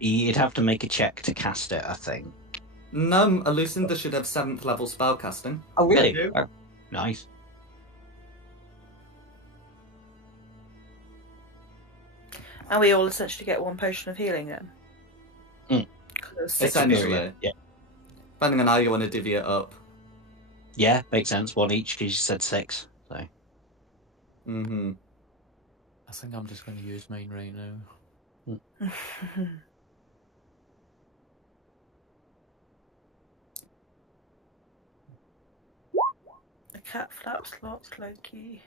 You'd have to make a check to cast it, I think. No, a Lucinda should have 7th level spellcasting. Oh, really? do. Oh, nice. And we all essentially get 1 potion of healing then. Mm. 'Cause there was 6 Essentially. Yeah. Depending on how you want to divvy it up. Yeah, makes sense. 1 each, because you said 6. So. Mm-hmm. I think I'm just going to use mine right now. The cat flaps lots, Loki.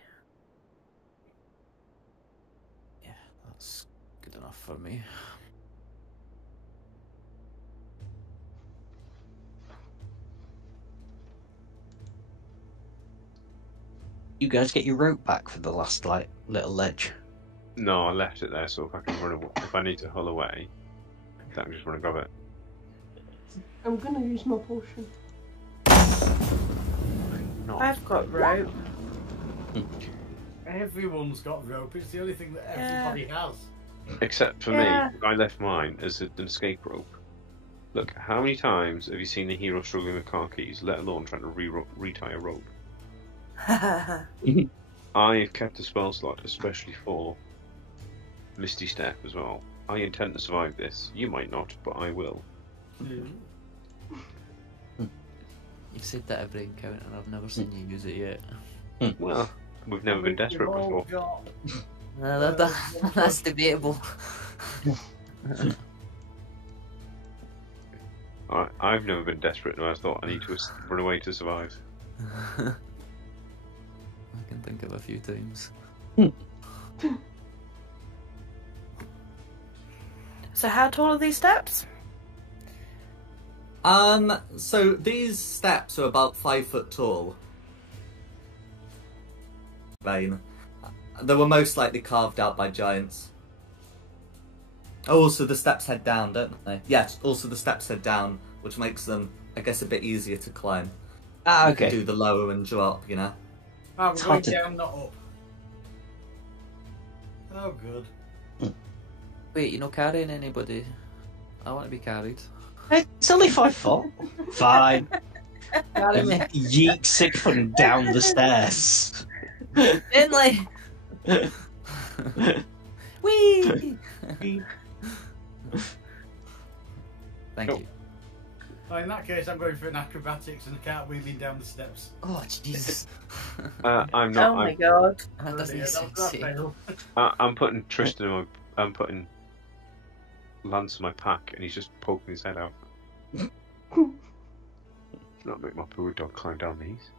Yeah, that's good enough for me. You guys get your rope back for the last little ledge. No, I left it there, so if I can run away, if I need to hull away, then I'm just going to grab it. I'm gonna use my potion. No. I've got rope. Everyone's got rope. It's the only thing that everybody has. Except for Yeah. me, I left mine as an escape rope. Look, how many times have you seen a hero struggling with car keys, let alone trying to retie a rope? I've kept a spell slot, especially for Misty Step as well. I intend to survive this. You might not, but I will. You've said that every encounter and I've never seen you use it yet. Well, we've never been desperate before. That's debatable. I've never been desperate, and I thought I need to run away to survive. I can think of a few times. So how tall are these steps? So these steps are about 5 foot tall. They were most likely carved out by giants. Oh, also the steps head down, don't they? Yes, also the steps head down, which makes them, I guess, a bit easier to climb. Ah, You can okay. do the lower and drop, you know? I'm It's going hard to- down, not up. Oh, good. Wait, you're not carrying anybody? I want to be carried. It's only 5 foot. Fine. Carry me. Yeet 6 foot down the stairs. Finley! Whee! Thank Cool. you. Well, in that case, I'm going for an acrobatics and cartwheeling down the steps. Oh, Jesus. I'm not. Oh my god. That doesn't Yeah, sound that safe. failed. I'm putting Tristan in my. I'm putting Lance in my pack, and he's just poking his head out. Not make my poor dog climb down these.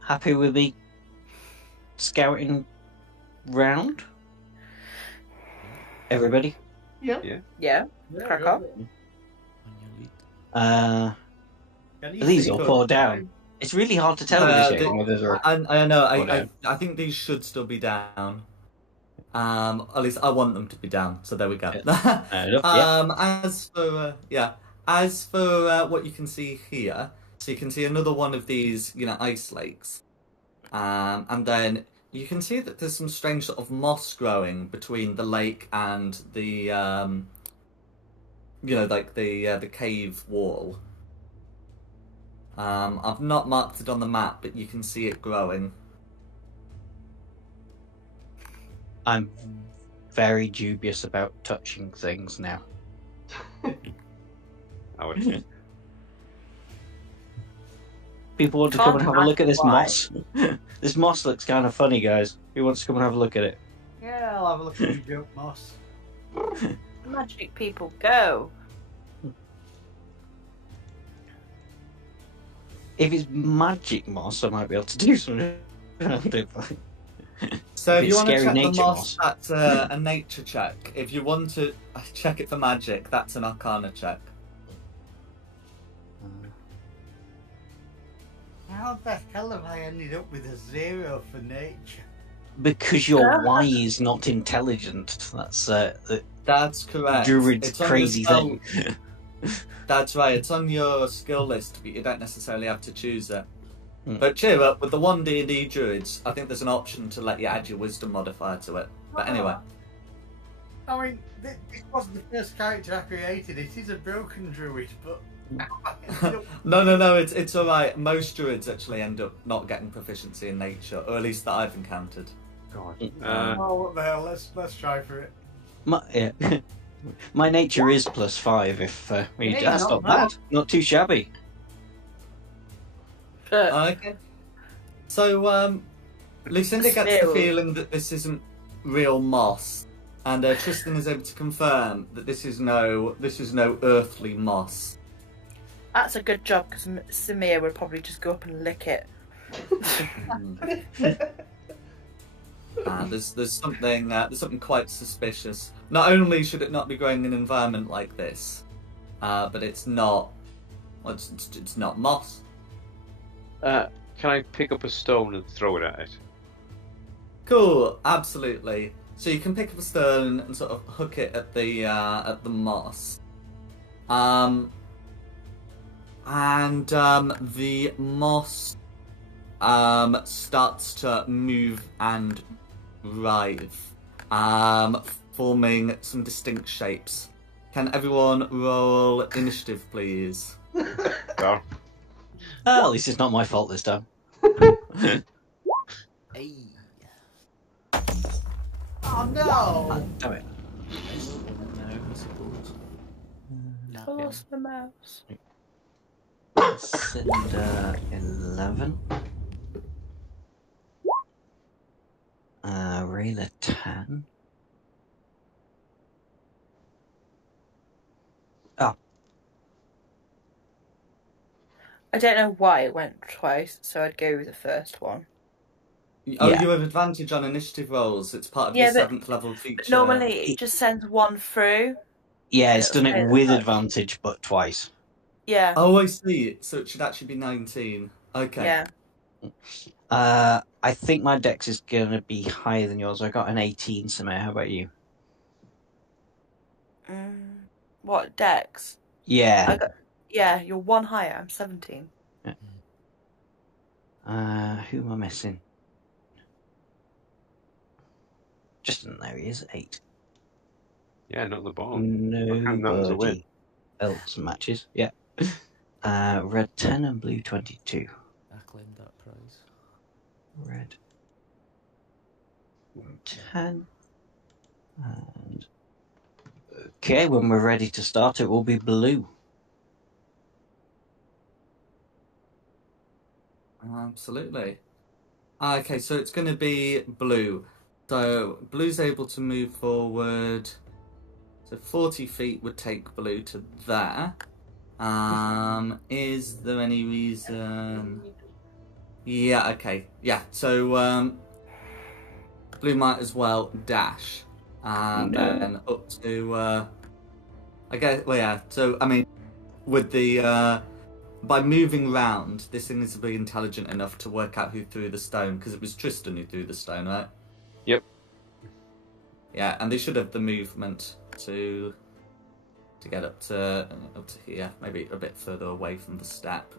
Happy with me scouting round? Everybody? Yeah. Yeah. Yeah. Yeah, Crack go on. for it. On your lead. Can you Are these see all good? 4 down? It's really hard to tell with this game whether they're... I know, Or down. I think these should still be down. At least I want them to be down, so there we go. Fair enough, yeah. As for what you can see here, so you can see another one of these, ice lakes. And then you can see that there's some strange sort of moss growing between the lake and the, the cave wall. I've not marked it on the map, but you can see it growing. I'm very dubious about touching things now. I would. People want to come and have a look at this Why? moss. This moss looks kind of funny, guys. Who wants to come and have a look at it? Yeah, I'll have a look at your joke, Moss. Magic people, go. If it's magic moss, I might be able to do something. So If if it's you want to scary check the nature moss, moss. that's a nature check. If you want to check it for magic, that's an arcana check. How the hell have I ended up with a 0 for nature? Because you're wise, not intelligent. That's That's correct. Druid's It's on crazy your spell- thing. That's right. It's on your skill list, but you don't necessarily have to choose it. But cheer up, with the 1 D&D druids, I think there's an option to let you add your wisdom modifier to it. But anyway. I mean, this wasn't the first character I created. It is a broken druid, but... No, it's alright. Most druids actually end up not getting proficiency in nature, or at least that I've encountered. God. Oh, what the hell? Let's try for it. My nature is +5 if Hey, that's not not bad. bad. Not too shabby. Okay. So, Lucinda gets the Still. feeling that this isn't real moss, and Tristan is able to confirm that this is no earthly moss. That's a good job because Samir would probably just go up and lick it. There's something quite suspicious. Not only should it not be growing in an environment like this, but it's not. Well, it's not moss. Can I pick up a stone and throw it at it? Cool, absolutely. So you can pick up a stone and sort of hook it at the moss. The moss starts to move and writhe, forming some distinct shapes. Can everyone roll initiative, please? Oh. At least it's not my fault this time. Hey. Oh no! Damn it. No, I suppose. Force the mouse. Cinder 11. Rayla 10. Oh, I don't know why it went twice, so I'd go with the first one. Oh, Yeah. you have advantage on initiative rolls. It's part of Yeah, your but- 7th level feature. But normally it just sends one through. yeah, it's done Okay, it with that's- advantage, but twice. Yeah. Oh, I see. So it should actually be 19. Okay. Yeah. I think my dex is going to be higher than yours. I got an 18, Samir. How about you? What, Dex? Yeah. Yeah, you're one higher. I'm 17. Who am I missing? Justin, there he is, 8. Yeah, not the bottom. count that as a win. Nobody else matches. Yeah. Red 10 and blue 22. I claimed that prize. Red 10. And okay, when we're ready to start, it will be blue. Absolutely. Okay, so it's going to be blue. So blue's able to move forward. So 40 feet would take blue to there. Is there any reason? Yeah, okay. Yeah, so blue might as well dash. And then up to I guess, well, yeah. So I mean, with the by moving round, this thing is to be intelligent enough to work out who threw the stone, because it was Tristan who threw the stone, right? Yep. Yeah, and they should have the movement to get up to here, maybe a bit further away from the step.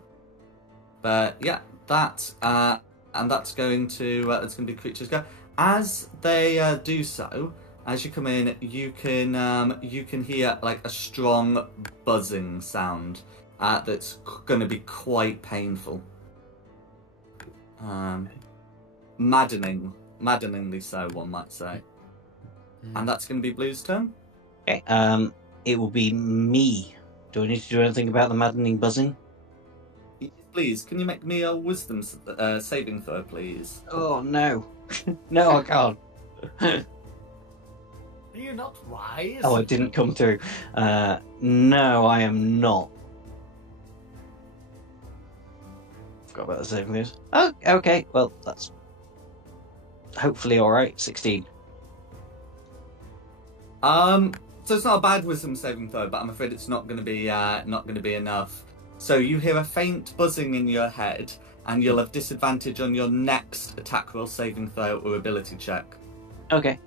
But yeah, that and that's going to be creatures go. As they do so, as you come in, you can hear like a strong buzzing sound that's going to be quite painful, maddeningly so, one might say. And that's going to be Blue's turn. Okay. It will be me. Do I need to do anything about the maddening buzzing? Please, can you make me a wisdom saving throw, please? Oh no. No, I can't. Are you not wise? Oh, it didn't come through. No, I am not. Forgot about the saving throws. Oh, okay. Well, that's hopefully all right. 16. So it's not a bad wisdom saving throw, but I'm afraid it's not going to be enough. So you hear a faint buzzing in your head, and you'll have disadvantage on your next attack roll, saving throw, or ability check. Okay.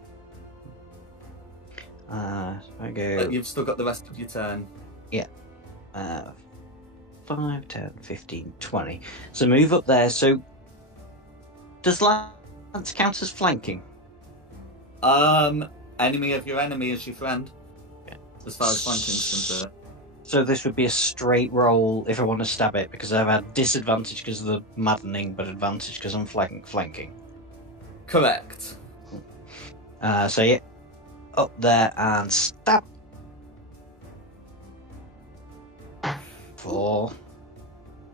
I go. But you've still got the rest of your turn. Yeah. 5, 10, 15, 20. So move up there. So does Lance count as flanking? Enemy of your enemy is your friend. Yeah. As far as flanking's concerned. So this would be a straight roll if I want to stab it, because I've had disadvantage because of the maddening, but advantage because I'm flanking. Correct. So yeah, up there and stab. 4.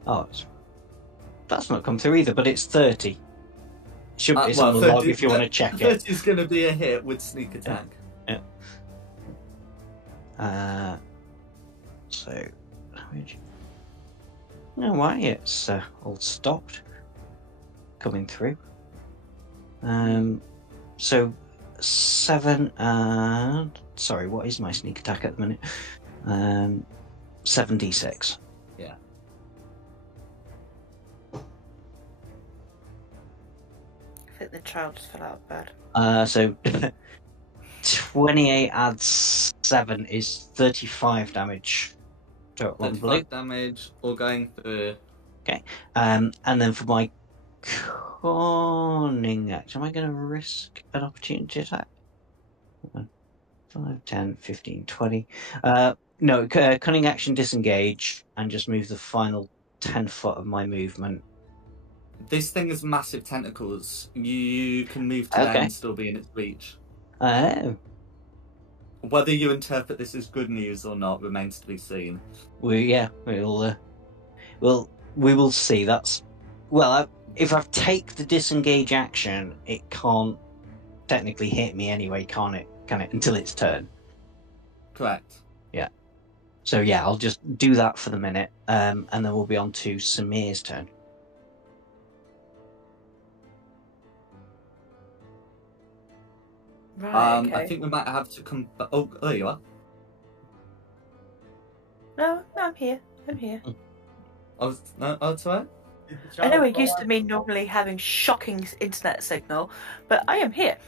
Oh, that's not come through either, but it's 30. It's on the log if you want to check it. 30 is going to be a hit with sneak attack. Yeah. So, damage. No, why it's all stopped coming through. So 7 and sorry, what is my sneak attack at the minute? 7d6. Yeah. I think the child just fell out of bed. So 28 adds 7 is 35 damage total on blue. 35 damage, all going through. Okay. And then for my cunning action, am I going to risk an opportunity attack? 5, 10, 15, 20. No, cunning action disengage and just move the final 10 foot of my movement. This thing has massive tentacles. You can move to there and still be in its reach. Oh. Whether you interpret this as good news or not remains to be seen. We will see. That's if I take the disengage action, it can't technically hit me anyway, can it? Until its turn. Correct. Yeah. So yeah, I'll just do that for the minute, and then we'll be on to Samir's turn. Right, okay. I think we might have to come back. Oh, there you are. No, I'm here. Oh, it's alright. I know we're used to me normally having shocking internet signal, but I am here.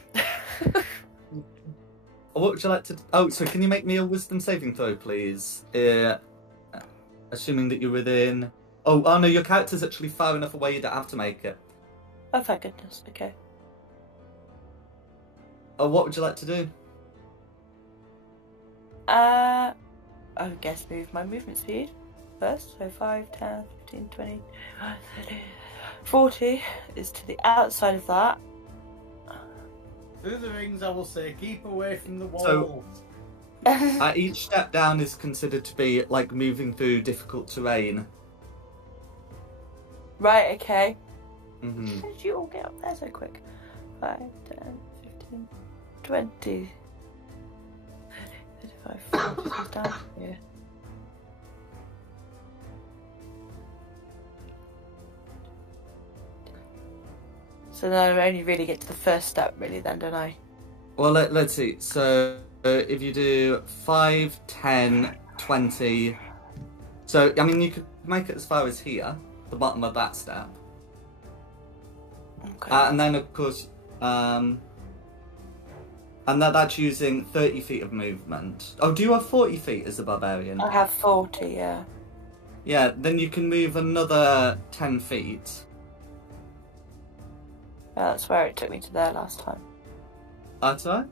What would you like to... Oh, so can you make me a wisdom saving throw, please? Assuming that you're within... Oh, no, your character's actually far enough away you don't have to make it. Oh, thank goodness. Okay. Oh, what would you like to do? I guess move my movement speed first. So 5, 10, 15, 20, 30, 40 is to the outside of that. Through the rings, I will say, keep away from the walls. So, each step down is considered to be like moving through difficult terrain. Right, okay. Mm-hmm. How did you all get up there so quick? 5, 10, 15, 20, 30, 35, 40 is down here. So then I only really get to the first step, really, then, don't I? Well, let's see. So, if you do 5, 10, 20... So, I mean, you could make it as far as here, the bottom of that step. Okay. And then, of course, and that's using 30 feet of movement. Oh, do you have 40 feet as a barbarian? I have 40, yeah. Yeah, then you can move another 10 feet. Yeah, that's where it took me to there last time. That's right.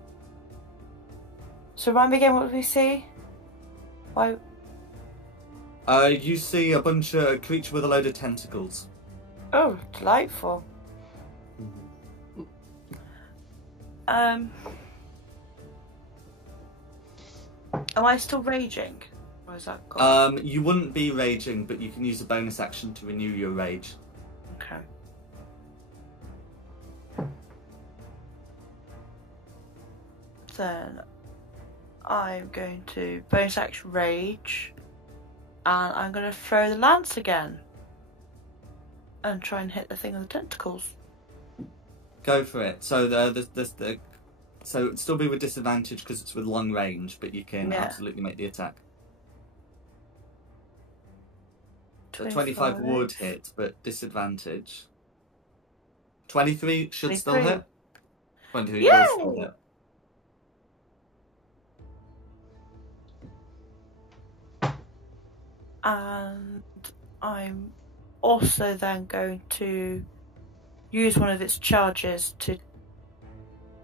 So remind me again, what did we see? Why? You see a bunch of creature with a load of tentacles. Oh, delightful. Am I still raging? Or is that gone? You wouldn't be raging, but you can use a bonus action to renew your rage. Okay. Then I'm going to bonus action rage, and I'm going to throw the lance again and try and hit the thing with the tentacles. Go for it. So so it'd still be with disadvantage because it's with long range, but you can absolutely make the attack. The 25 would hit, but disadvantage. 23 should still hit. 23 will still hit. And I'm also then going to use one of its charges to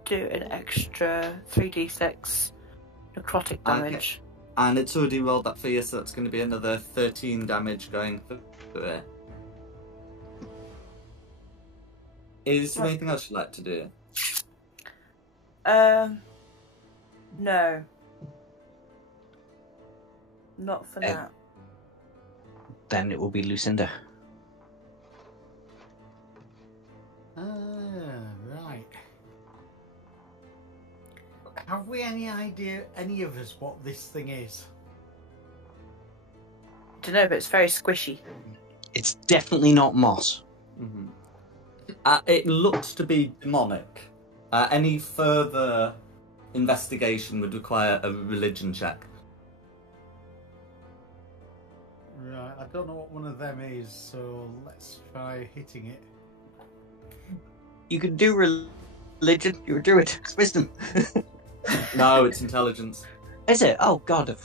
do an extra 3d6 necrotic damage. And it's already rolled that for you, so that's going to be another 13 damage going through it. Is there anything else you'd like to do? No. Not for now. Then it will be Lucinda. Right. Have we any idea, any of us, what this thing is? Don't know, but it's very squishy. It's definitely not moss. Mm-hmm. It looks to be demonic. Any further investigation would require a religion check. Right, I don't know what one of them is, so let's try hitting it. You could do religion. You would do it. It's wisdom. No, it's intelligence. Is it? Oh God.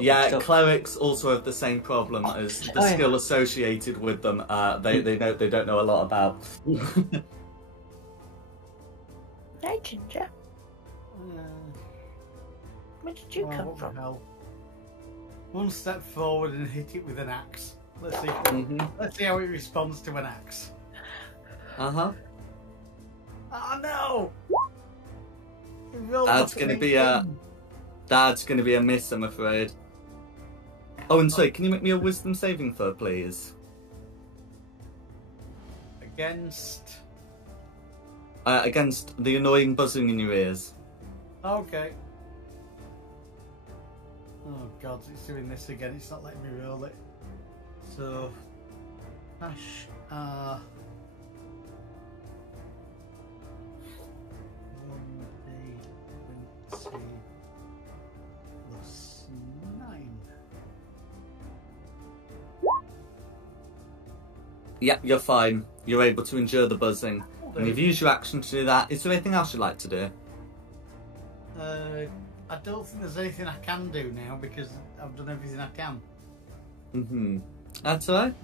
Yeah, clerics also have the same problem as the skill associated with them. They don't know a lot about. Hey, Ginger. Where did you come what the from? hell? One step forward and hit it with an axe. Let's see. Let's see how it responds to an axe. Uh-huh. Oh no! That's gonna be a miss, I'm afraid. Oh, and sorry, can you make me a wisdom saving throw, please? Against. Against the annoying buzzing in your ears. Okay. Oh God, it's doing this again. It's not letting me roll it. So, hash 1d20 plus 9. Yeah, you're fine. You're able to endure the buzzing. And you've used your action to do that. Is there anything else you'd like to do? I don't think there's anything I can do now because I've done everything I can. Mm-hmm. That's alright.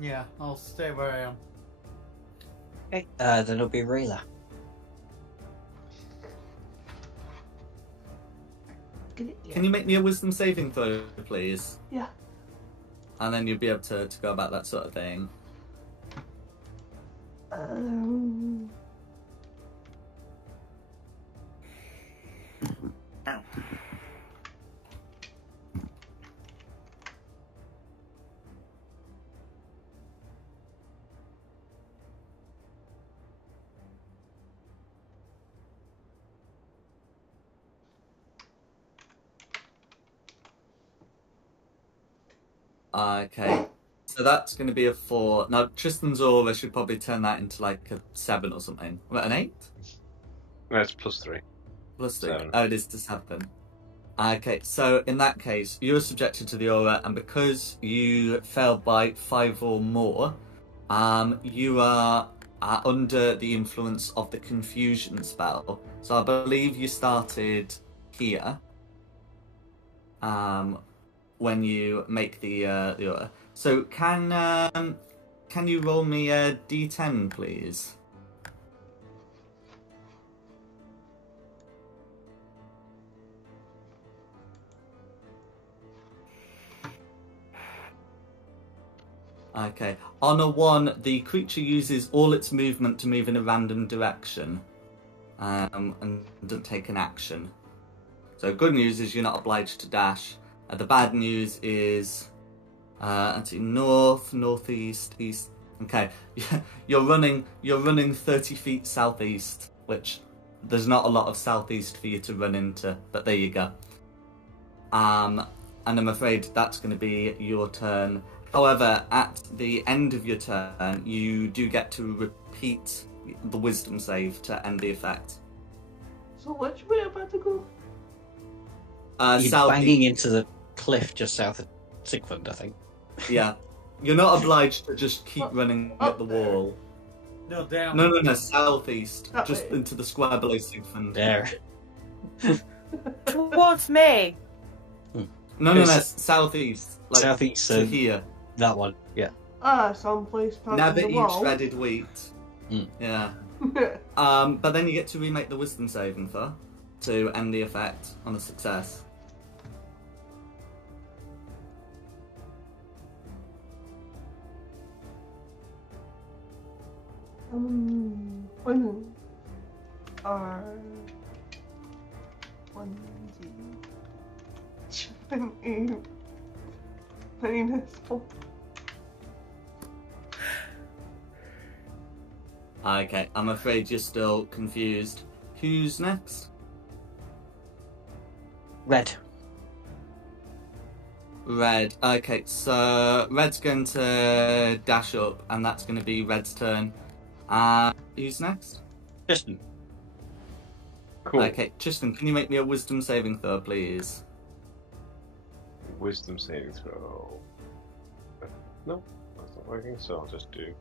Yeah, I'll stay where I am. Okay. Then it'll be Rayla. Can you make me a wisdom saving throw, please? Yeah. And then you'll be able to go about that sort of thing. Ow. Okay. So that's going to be a 4. Now, Tristan's aura should probably turn that into like a 7 or something. What, an 8? That's +3. Plus 3. 7. Oh, it is to 7. Okay, so in that case, you're subjected to the aura, and because you failed by 5 or more, you are under the influence of the confusion spell. So I believe you started here when you make the aura. So can you roll me a d10, please? Okay. On a 1, the creature uses all its movement to move in a random direction, and doesn't take an action. So good news is you're not obliged to dash. The bad news is, let's see, north, northeast, east. Okay, you're running 30 feet southeast, which there's not a lot of southeast for you to run into, but there you go. And I'm afraid that's going to be your turn. However, at the end of your turn, you do get to repeat the wisdom save to end the effect. So which way am I about to go? You're banging into the cliff just south of Sigfund, I think. Yeah. You're not obliged to just keep running at the wall. No, down. No, southeast. That Just way. into the square below Sigfund. There. Towards me. No, southeast. Like, Southeast, to so here. that one. Yeah. Someplace past Never the eat wall. shredded wheat. Mm. Yeah. But then you get to remake the wisdom saving throw to end the effect on a success. One R one G -4. Okay, I'm afraid you're still confused. Who's next? Red. Red. Okay, so Red's going to dash up, and that's going to be Red's turn. Who's next? Justin. Cool. Okay, Tristan, can you make me a wisdom saving throw, please? Wisdom saving throw. No, that's not working, so I'll just do.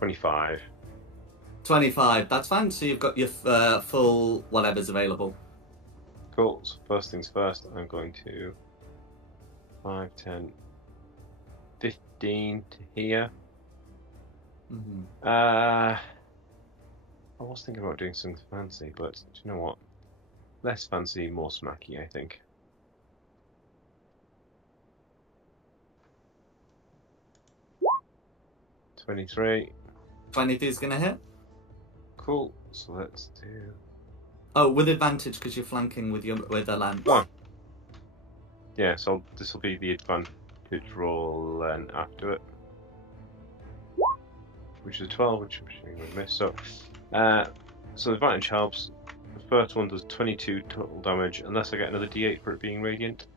$25. 25, that's fine, so you've got your full whatever's available. Cool. So first things first, I'm going to 5, 10, 15 to here. Mm-hmm. I was thinking about doing something fancy, but do you know what? Less fancy, more smacky, I think. $23. 22 is going to hit. Cool. So let's do. Oh, with advantage because you're flanking with a lance. Oh. Yeah, so this will be the advantage roll then after it. Which is a 12, which I'm assuming would miss. So the advantage helps. The first one does 22 total damage, unless I get another D8 for it being radiant.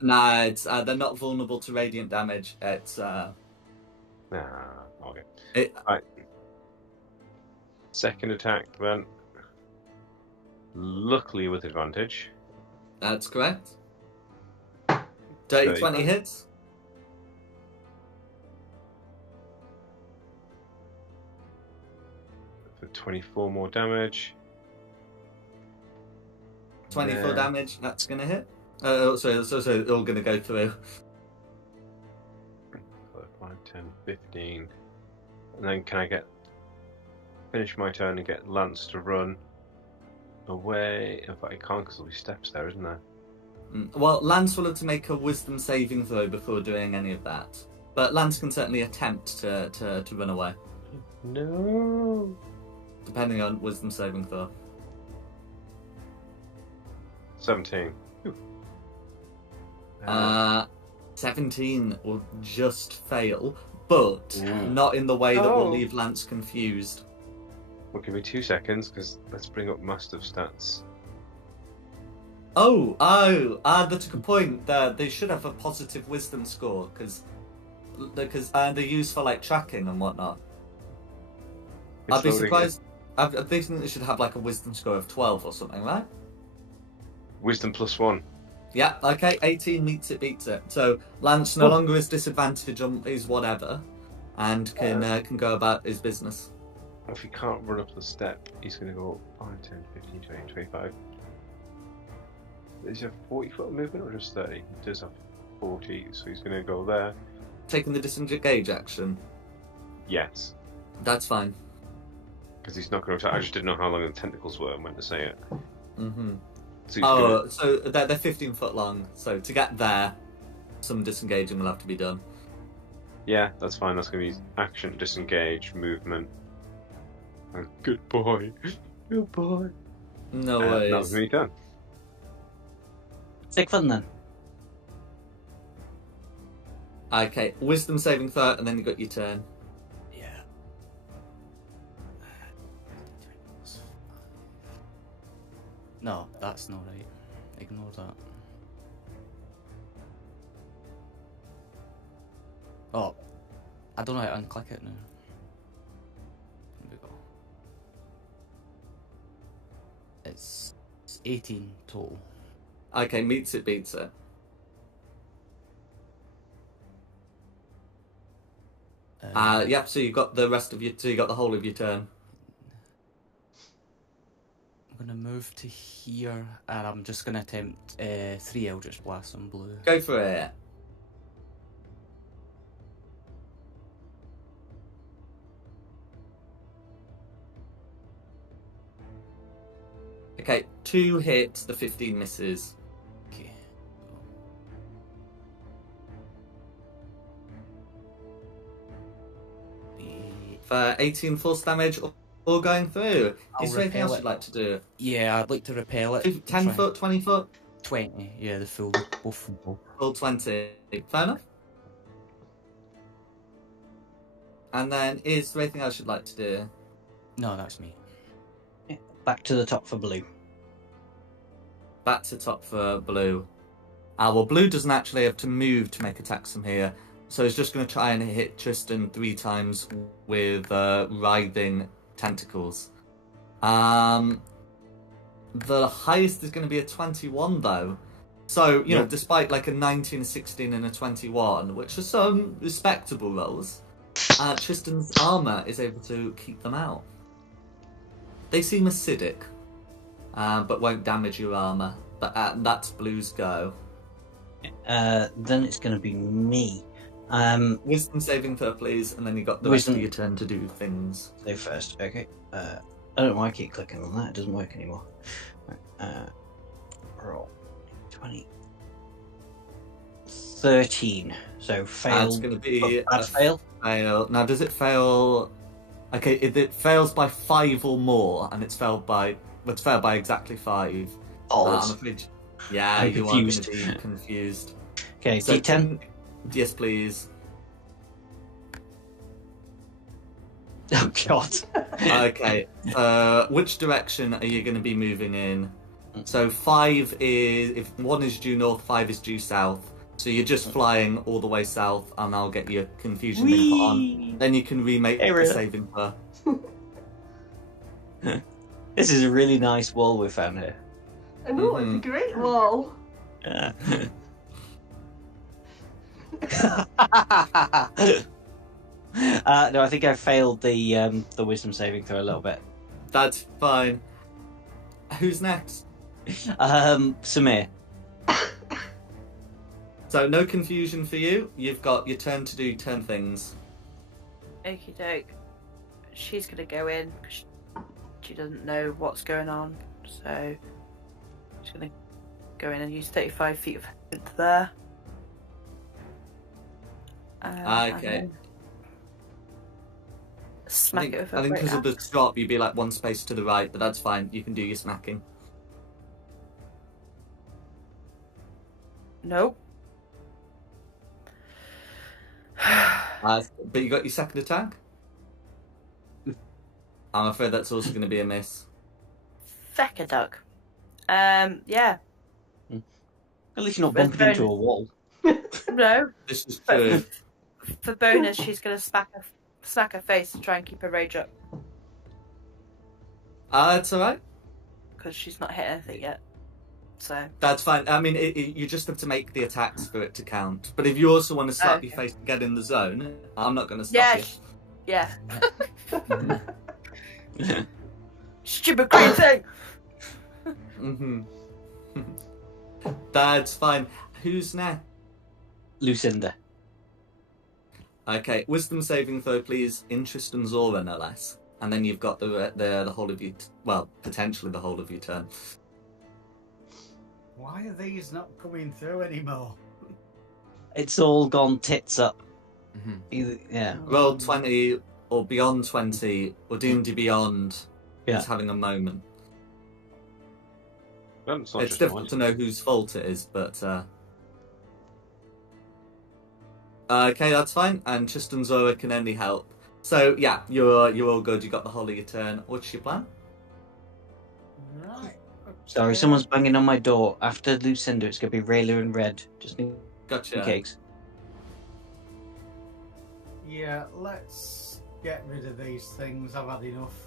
Nah, it's they're not vulnerable to radiant damage. It's Nah, okay. It, Right. Second attack then. Luckily with advantage. that's correct. Dirty 20 hits. For 24 more damage. 24 Yeah. damage, that's going to hit. So they're all going to go through. 5, 10, 15. And then can I finish my turn and get Lance to run away? In fact, I can't because there'll be steps there, isn't there? Well, Lance will have to make a wisdom saving throw before doing any of that. But Lance can certainly attempt to run away. No. Depending on wisdom saving throw. 17. 17 will just fail, but not in the way that will leave Lance confused. Well, give me 2 seconds, because let's bring up Master Stats. That's a good point. They should have a positive wisdom score, because they're used for, like, tracking and whatnot. I'd be surprised. I think they should have, like, a wisdom score of 12 or something, right? Wisdom +1. Yeah, okay, 18 meets it, beats it. So Lance no longer is disadvantaged on his whatever, and can go about his business. If he can't run up the step, he's going to go 5, 10, 15, 20, 25. Is he have 40-foot movement or just 30? He does have 40, so he's going to go there. Taking the disengage action? Yes. That's fine. Because he's not going to attack. I just didn't know how long the tentacles were and when to say it. Mm-hmm. So so they're 15 foot long, so to get there, some disengaging will have to be done. Yeah, that's fine. That's going to be action, disengage, movement. And good boy. Good boy. No worries. That was me done. Take fun then. Okay, wisdom saving throw, and then you got your turn. Yeah. No, that's not right. Ignore that. Oh, I don't know how to unclick it now. There we go. It's 18 total. Okay, meets it, beats it. Yep. So you got the rest of your, so you got the whole of your turn. gonna move to here, and I'm just gonna attempt 3 Eldritch Blasts on blue. Go for it. Okay, 2 hits, the 15 misses. Okay. For 18 force damage, all going through. I'll Is there anything repel else it. you'd like to do? Yeah, I'd like to repel it. 10 Try- foot, 20 foot? 20, yeah, the full, both from both. Full 20. Fair enough. And then, is there anything else you'd like to do? No, that's me. Back to the top for blue. Back to top for blue. Well, blue doesn't actually have to move to make attacks from here, so he's just going to try and hit Tristan 3 times with writhing tentacles. The highest is going to be a 21, though. So, you know, despite like a 19, a 16, and a 21, which are some respectable rolls, Tristan's armour is able to keep them out. They seem acidic, but won't damage your armour. But that's Blue's go. Then it's going to be me. Wisdom saving throw, please, and then you got the Wisdom. rest of your turn to do things. So first, okay. I don't know why I keep clicking on that. It doesn't work anymore. Right, roll 20, 13. So fail. That's going to be Bad fail. fail. Now, does it fail? Okay, if it fails by 5 or more, and it's failed by exactly 5. I'm afraid. Yeah, I'm you confused. are going to be confused. Okay, So D10. Yes, please. Oh god. Okay. Which direction are you going to be moving in? So 5 is, if 1 is due north, 5 is due south. So you're just flying all the way south, and I'll get your confusion input on. Then you can remake Hey, the Rita. saving throw. This is a really nice wall we found here. I know, it's a great wall. Yeah. No, I think I failed the wisdom saving throw a little bit. That's fine. Who's next? Samir. So no confusion for you. You've got your turn to do 10 things. Okie doke. She's gonna go in because she doesn't know what's going on, so she's gonna go in and use 35 feet of movement there. And Okay. then smack it with I her think great because of the axe. drop, you'd be like 1 space to the right, but that's fine. You can do your smacking. Nope. But you got your second attack? I'm afraid that's also going to be a miss. Feck a duck. Yeah. At least you're not With bumping into a wall. No. This is But true. for bonus, she's gonna smack her face to try and keep her rage up That's alright. because she's not hit anything yet. So That's fine. I mean, you just have to make the attacks for it to count. But if you also want to slap your Okay. face and get in the zone, I'm not going to yeah, stop yeah. Stupid green thing. you. That's fine. Who's next? Lucinda. Okay, wisdom saving throw, please. Interest and Zora, no less. And then you've got the whole of your, well, potentially the whole of your turn. Why are these not coming through anymore? It's all gone tits up. Mhm. Either, yeah. Roll 20 or beyond 20 or D&D Beyond Yeah. is having a moment. Well, it's not It's just difficult mine. to know whose fault it is, but okay, that's fine. And Tristan Zora can only help. So yeah, you're all good. You got the whole of your turn. What's your plan? Right. Sorry, someone's banging on my door. After Lucinda, it's going to be Rayla and Red. Just in Gotcha. case. Yeah, let's get rid of these things. I've had enough.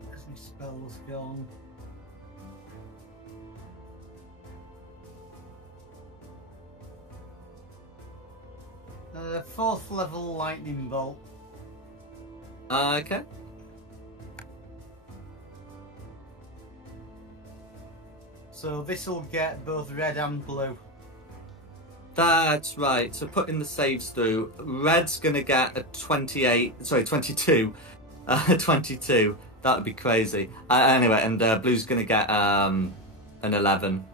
Because my spell's gone. Fourth level lightning bolt. Okay. So this will get both red and blue. That's right. So putting the saves through, red's gonna get a 22. 22. That would be crazy. Anyway, and blue's gonna get an 11.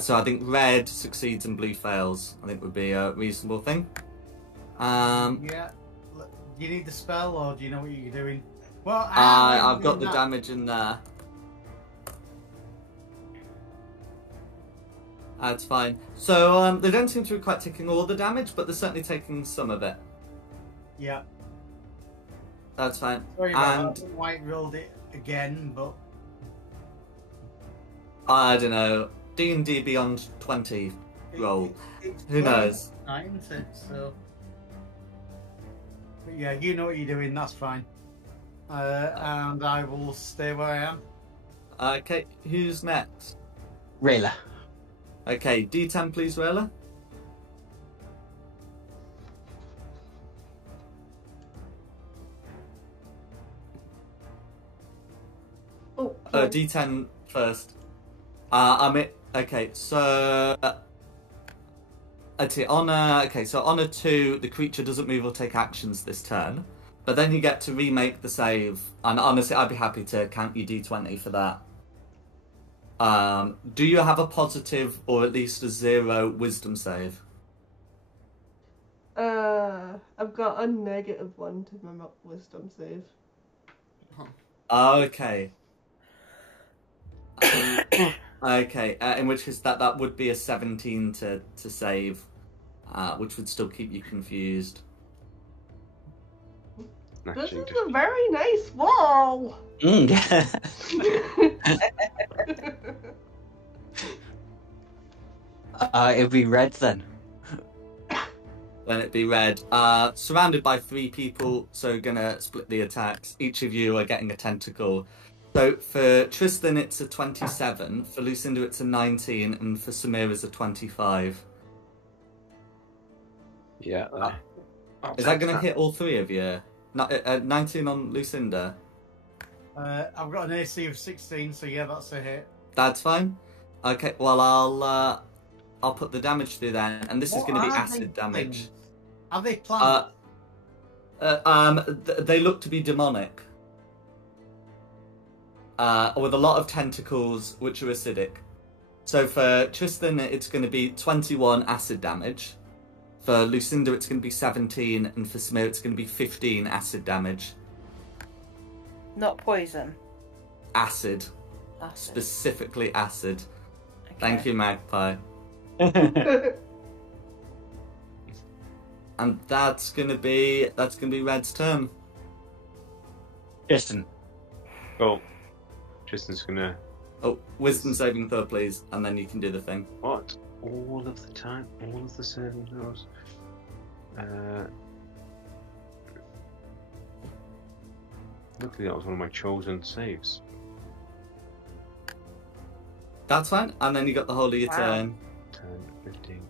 So I think red succeeds and blue fails. I think would be a reasonable thing. Yeah. Do you need the spell, or do you know what you're doing? Well, I've got the damage in there. That's fine. So they don't seem to be quite taking all the damage, but they're certainly taking some of it. Yeah. That's fine. Sorry about that. White rolled it again, but I don't know. D&D Beyond 20 roll. Who knows? Isn't it? So, but yeah, you know what you're doing. That's fine. And I will stay where I am. Okay, who's next? Rayla. Okay, D10 please, Rayla. Oh, D10 first. Okay, so let's see. On a 2, the creature doesn't move or take actions this turn, but then you get to remake the save. And honestly, I'd be happy to count you D20 for that. Do you have a positive or at least a 0 wisdom save? I've got a -1 to my wisdom save. Okay. Okay, in which case that would be a 17 to save, which would still keep you confused. This is a very nice wall! It'll be red then. Then it'd be red. Surrounded by 3 people, so gonna split the attacks. Each of you are getting a tentacle. So for Tristan it's a 27, for Lucinda it's a 19, and for Samir it's a 25. Yeah. Is that going to hit all 3 of you? 19 on Lucinda? I've got an AC of 16, so yeah, that's a hit. That's fine. Okay, well I'll put the damage through then, and this is going to be acid damage. Are they plants? They look to be demonic. With a lot of tentacles, which are acidic. So for Tristan, it's going to be 21 acid damage. For Lucinda, it's going to be 17, and for Samir, it's going to be 15 acid damage. Not poison. Acid. Acid. Specifically acid. Okay. Thank you, Magpie. And that's gonna be Red's turn. Tristan. Oh, Tristan's gonna. Oh, wisdom saving throw, please, and then you can do the thing. What? All of the time, all of the saving throws. Luckily, that was one of my chosen saves. That's fine, and then you got the whole of your Wow. turn. 10, 15,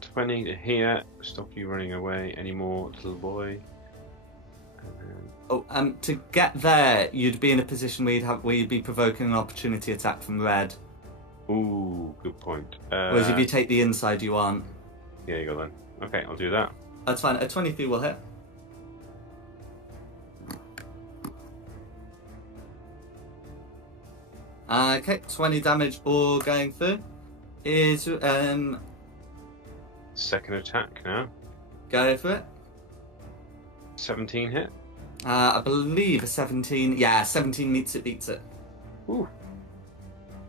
20 to here. Stop you running away anymore, little boy. And then Oh, to get there, you'd be in a position where you'd be provoking an opportunity attack from Red. ooh, good point. Whereas if you take the inside, you aren't. Yeah, you go then. Okay, I'll do that. That's fine. A 23 will hit. Okay, 20 damage all going through. Is Second attack now. go for it. 17 hit. I believe a 17. Yeah, 17 meets it, beats it. Ooh.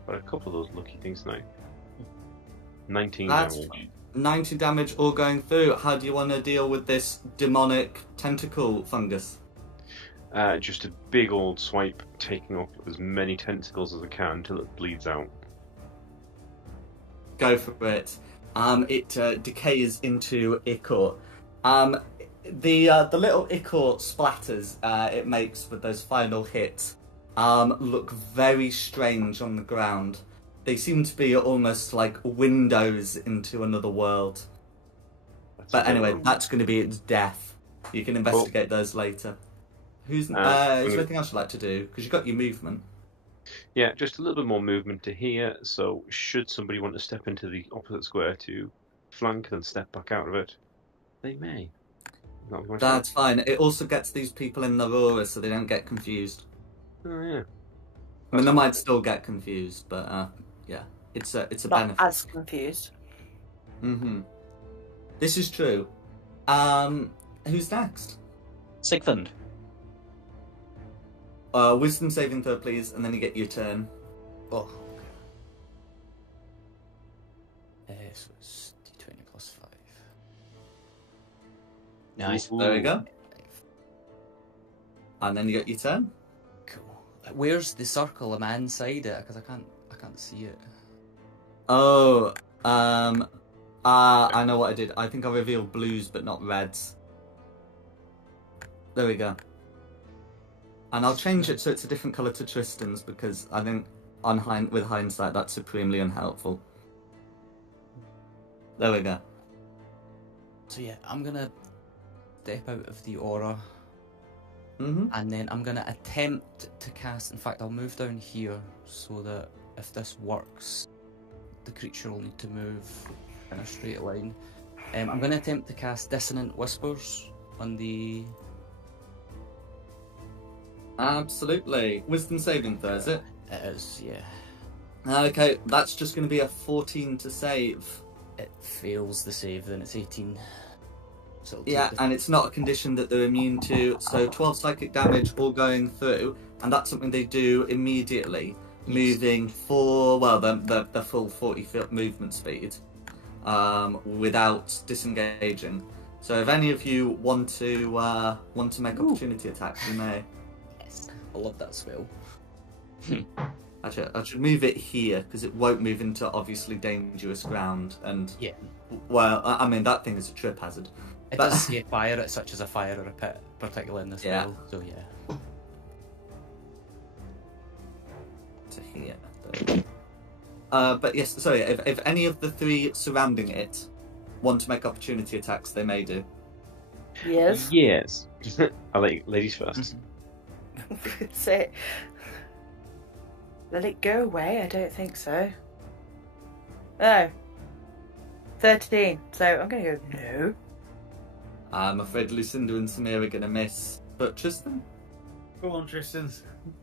Got a couple of those lucky things tonight. 19 That's damage. 90 damage all going through. How do you want to deal with this demonic tentacle fungus? Just a big old swipe, taking off as many tentacles as I can until it bleeds out. Go for it. It decays into ichor. The little ichor splatters it makes with those final hits look very strange on the ground. They seem to be almost like windows into another world. But anyway, that's going to be its death. You can investigate those later. Is there anything else you'd like to do? Because you've got your movement. Yeah, just a little bit more movement to here. So should somebody want to step into the opposite square to flank, then step back out of it, they may. Not be my turn. That's fine. It also gets these people in the aura so they don't get confused. Oh yeah. I mean, they might still get confused, but yeah, it's a Not benefit. as confused. This is true. Who's next? Sigfund. Wisdom saving throw, please, and then you get your turn. Oh. So it's d20 plus 5. Nice. There we go. And then you get your turn. Cool. Where's the circle? Am I inside it? Because I can't see it. Oh, I know what I did. I think I revealed blues but not reds. There we go. And I'll change it so it's a different colour to Tristan's because I think with hindsight that's supremely unhelpful. There we go. So yeah, I'm gonna step out of the aura, Mm-hmm. and then I'm gonna attempt to cast. In fact, I'll move down here so that if this works, the creature will need to move in a straight line. I'm gonna attempt to cast Dissonant Whispers on the. Absolutely. Wisdom saving throw, is it? It is, yeah. Okay, that's just going to be a 14 to save. It fails the save, then it's 18. So it'll Yeah, take the- and it's not a condition that they're immune to, so 12 psychic damage all going through, and that's something they do immediately, moving for, well, the full 40-foot movement speed, without disengaging. So if any of you want to make opportunity attacks, you may. Yes, I love that spell. Actually, I should move it here, because it won't move into obviously dangerous ground, and, Yeah. well, I mean, that thing is a trip hazard. It But- does say fire it, such as a fire or a pit, particularly in this Yeah. spell. So yeah. To here. But yes, sorry, if any of the three surrounding it want to make opportunity attacks, they may do. Yes. Yes. I'll let you, ladies first. Say, will it go away? I don't think so. Oh. 13. So I'm going to go no. I'm afraid Lucinda and Samir are going to miss. But Tristan? Go on, Tristan.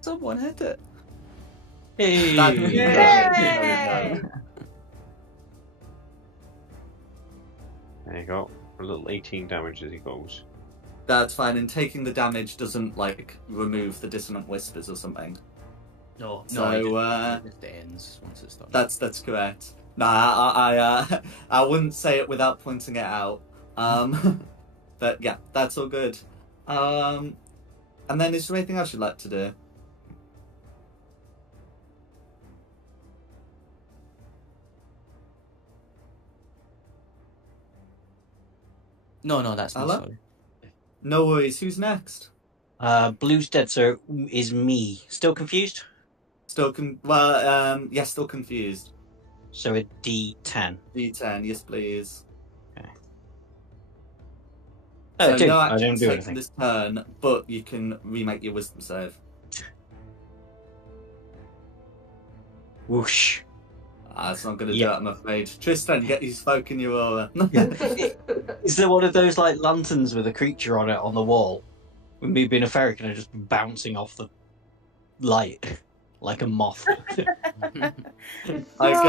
Someone hit it. Hey. That- Yay! There you go. A little 18 damage as he goes. That's fine, and taking the damage doesn't, like, remove the dissonant whispers or something. No, So, it just ends once it's done. That's correct. Nah, I wouldn't say it without pointing it out. But yeah, that's all good. And then is there anything else you'd like to do? No, that's me, Hello? sorry. No worries. Who's next? Blue's dead, so is me. Still confused? Still still confused. So a D10. D10, yes please. Oh, So dude, no I action don't do taken anything. this turn, but you can remake your wisdom save. Whoosh. That's not going to do Yeah. it, I'm afraid. Tristan, get your smoke in your aura. Is there one of those like lanterns with a creature on it on the wall? With me being a fairy, can I just bouncing off the light like a moth? I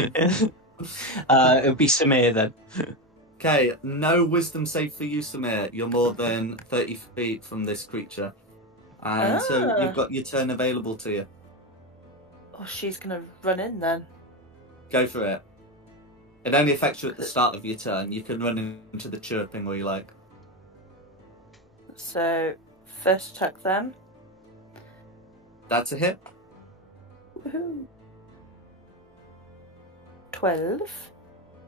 guess. It would be Samir then. Okay, no wisdom save for you, Samir. You're more than 30 feet from this creature. And so you've got your turn available to you. Oh, she's going to run in then. Go for it. It only affects you at the start of your turn. You can run into the chirping where you like. So, first attack then. That's a hit. Woohoo. 12.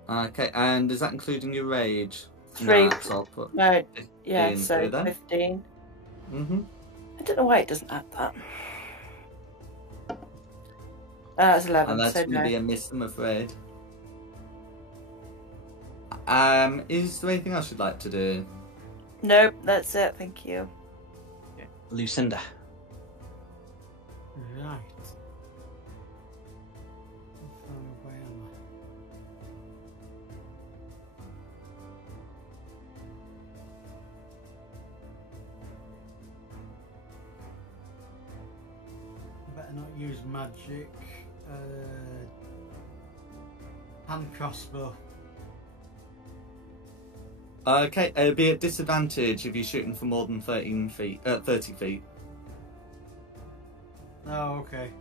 Okay, and is that including your rage? 3. Nah, so I'll put No, yeah, 15 so through then. 15. Mm-hmm. I don't know why it doesn't add that. That's 11, And that's so going to no. be a miss, I'm afraid. Is there anything else you'd like to do? Nope, that's it, thank you. Lucinda. Right. How far away am I? Better not use magic. Hand crossbow. Okay, it'd be at disadvantage if you're shooting for more than 30 feet. Oh, okay.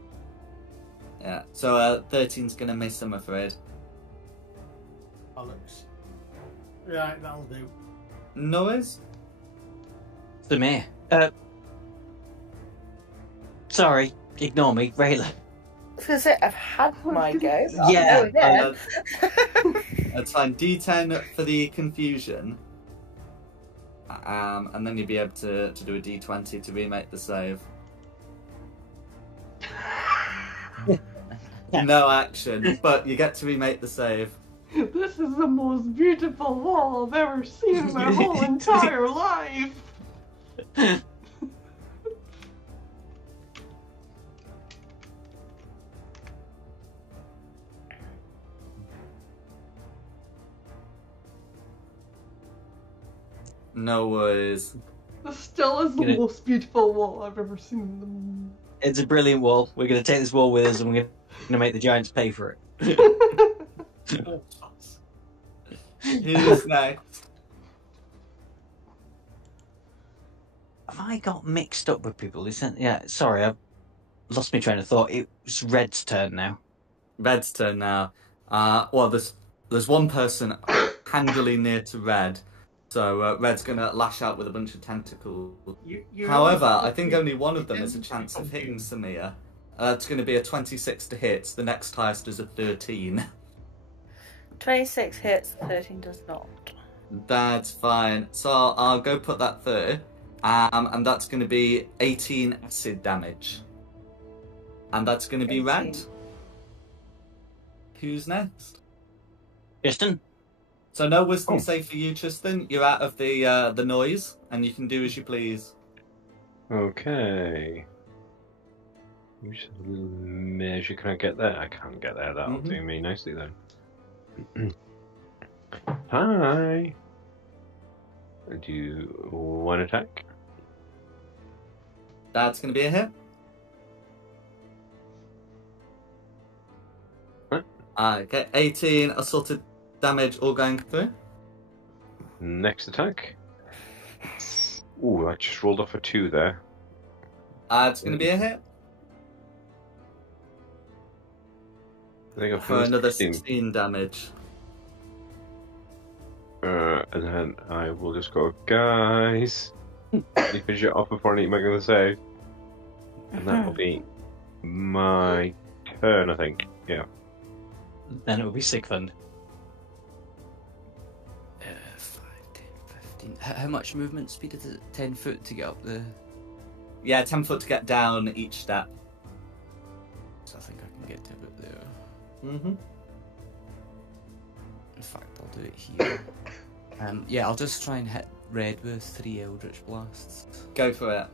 Yeah, so 13's gonna miss, I'm afraid. Bollocks. Right, that'll do. Noise? To me. Sorry, ignore me, Rayla. I was going to say, I've had my go. Yeah, That's fine. D10 for the confusion. And then you'll be able to do a D20 to remake the save. No action, but you get to remake the save. This is the most beautiful wall I've ever seen in my whole entire life. No worries. This still is the most beautiful wall I've ever seen in the It's a brilliant wall. We're going to take this wall with us and we're going to make the Giants pay for it. Who's next? Have I got mixed up with people? Yeah, sorry, I've lost my train of thought. It was Red's turn now. Red's turn now. Well, there's one person handily near to Red, so Red's gonna lash out with a bunch of tentacles. However, I think only one of them has a chance of hitting Samir. It's going to be a 26 to hit. The next highest is a 13. 26 hits, 13 does not. That's fine. So I'll go put that through. And that's going to be 18 acid damage. And that's going to be 18. Red. Who's next? Tristan? So no wisdom save for you, Tristan. You're out of the noise, and you can do as you please. Okay. Which little measure can I get there? I can't get there. That'll do me nicely then. Hi. I do one attack. That's going to be a hit. Huh? Okay, 18 assaulted damage all going through. Next attack. Ooh, I just rolled off a 2 there. It's going to be a hit. I think For another 16 damage. And then I will just go, guys. You finish it off before I need my gun to save. And that will be my turn, I think. Yeah. Then it will be Sigfund. 5, 10, 15. How much movement speed is it? 10 foot to get up the... Yeah, 10 foot to get down each step. So I think I can get to about there. Mm-hmm. In fact, I'll do it here. Yeah, I'll just try and hit Red with 3 Eldritch Blasts. Go for it.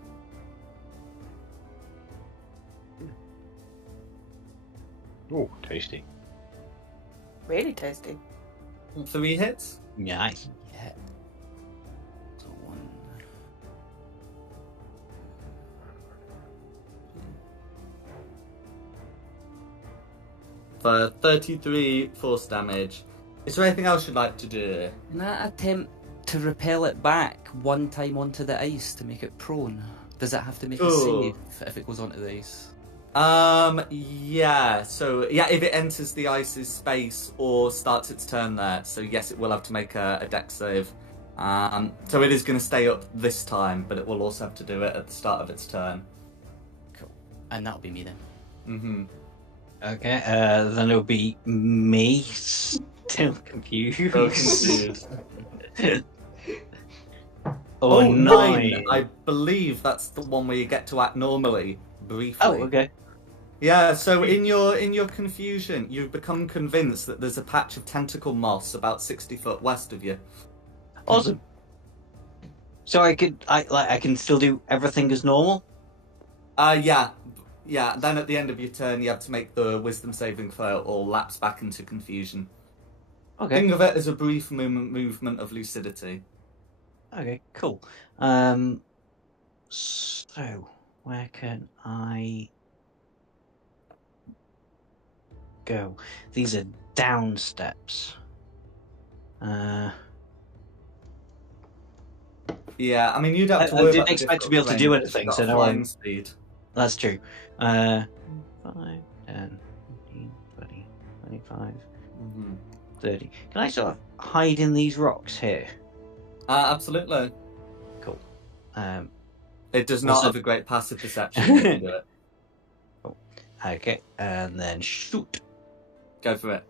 Oh, tasty. Really tasty. 3 hits. Nice. Yeah. So 1... For 33 force damage. Is there anything else you'd like to do? Can I attempt to repel it back one time onto the ice to make it prone? Does it have to make a save if it goes onto the ice? Yeah. So, yeah, if it enters the ice's space or starts its turn there. So, yes, it will have to make a dex save. So it is going to stay up this time, but it will also have to do it at the start of its turn. Cool. And that'll be me then. Mm-hmm. Okay, then it'll be me. Still confused. So confused. Oh, 9. I believe that's the one where you get to act normally, briefly. Oh, okay. Yeah, so in your confusion, you've become convinced that there's a patch of tentacle moss about 60 foot west of you. Awesome. So I can still do everything as normal? Yeah, Yeah, then at the end of your turn, you have to make the wisdom saving throw or lapse back into confusion. Okay. Think of it as a brief movement of lucidity. Okay, cool. So where can I go? These are down steps. Yeah, I mean, you'd have to I worry didn't about the expect to be able to difficult do terrain, anything, but so you've got now flying I'm... speed. That's true. 5, 10, 15, 20, 25, Mm-hmm. 30. Can I sort of hide in these rocks here? Absolutely. Cool. It does not Also- have a great passive perception. You can do it. Okay, and then shoot. Go for it.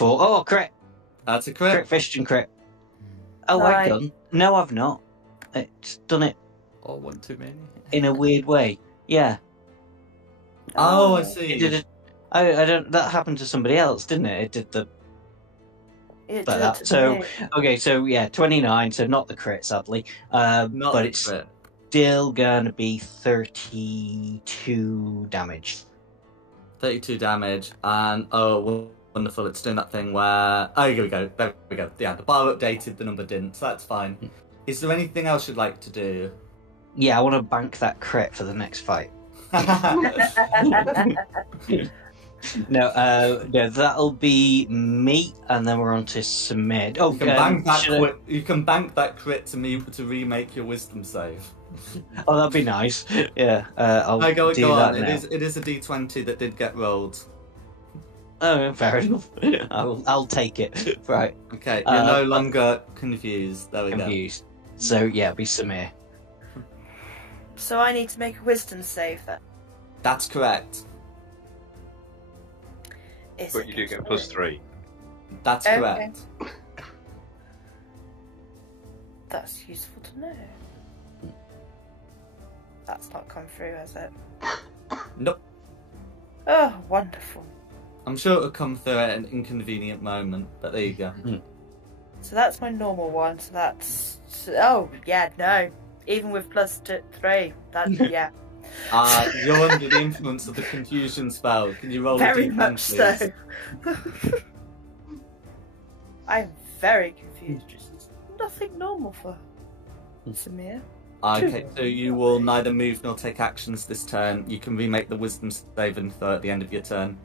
Oh, crit! That's a Crit crit. fished and crit. Oh, I've done. No, I've not. It's done it Oh, one too many. in a weird way. Yeah. Oh, I It see. did it. I don't. That happened to somebody else, didn't it? It did the. It Like did that. to So me. okay, so yeah, 29. So not the crit, sadly. Not but the it's crit. still gonna be 32 damage. 32 damage, and oh, wonderful! It's doing that thing where here we go. There we go. Yeah, the bar updated, the number didn't, so that's fine. Is there anything else you'd like to do? Yeah, I want to bank that crit for the next fight. No, that'll be me, and then we're on to Samid. Oh, You can bank that should I- crit. You can bank that crit to remake your wisdom save. Oh, that'd be nice. Yeah, I'll Go do that on. now. It is a D20 that did get rolled. Oh, fair enough. I'll take it. Right, Okay, you're no longer confused. There we confused. So yeah, be Samir. So I need to make a wisdom save then. go. That's correct. Is But it you do get good? +3. That's Okay. correct. That's useful to know. That's not come through, has it? Nope. Oh, wonderful. I'm sure it'll come through at an inconvenient moment, but there you go. So that's my normal one. So that's... Oh, yeah, no. Even with +3. That, yeah. You're under the influence of the confusion spell. Can you roll Very a D10, much please? so. I'm very confused. Just nothing normal for Samir. Okay, so you will neither move nor take actions this turn. You can remake the wisdom save and throw at the end of your turn.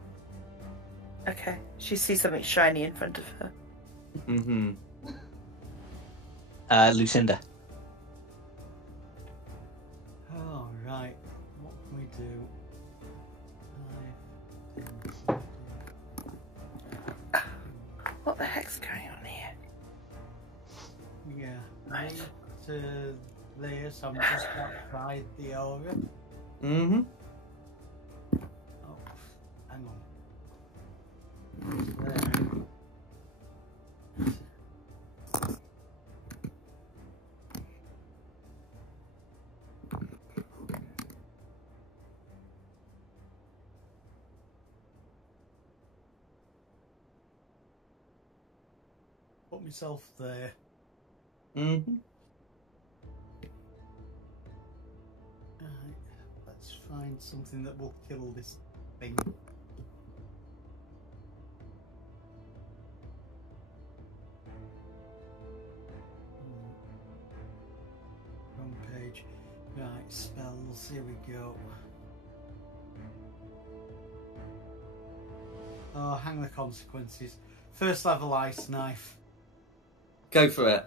Okay. She sees something shiny in front of her. Mm-hmm. Lucinda. Oh, right. What can we do? What the heck's going on here? Yeah. Right. To there, so I'm just outside the area. Mm-hmm. Oh, hang on. There. Put myself there. Mm-hmm. Right, let's find something that will kill this thing. Wrong page. Right, spells, here we go. Oh, hang the consequences. First level ice knife. Go for it.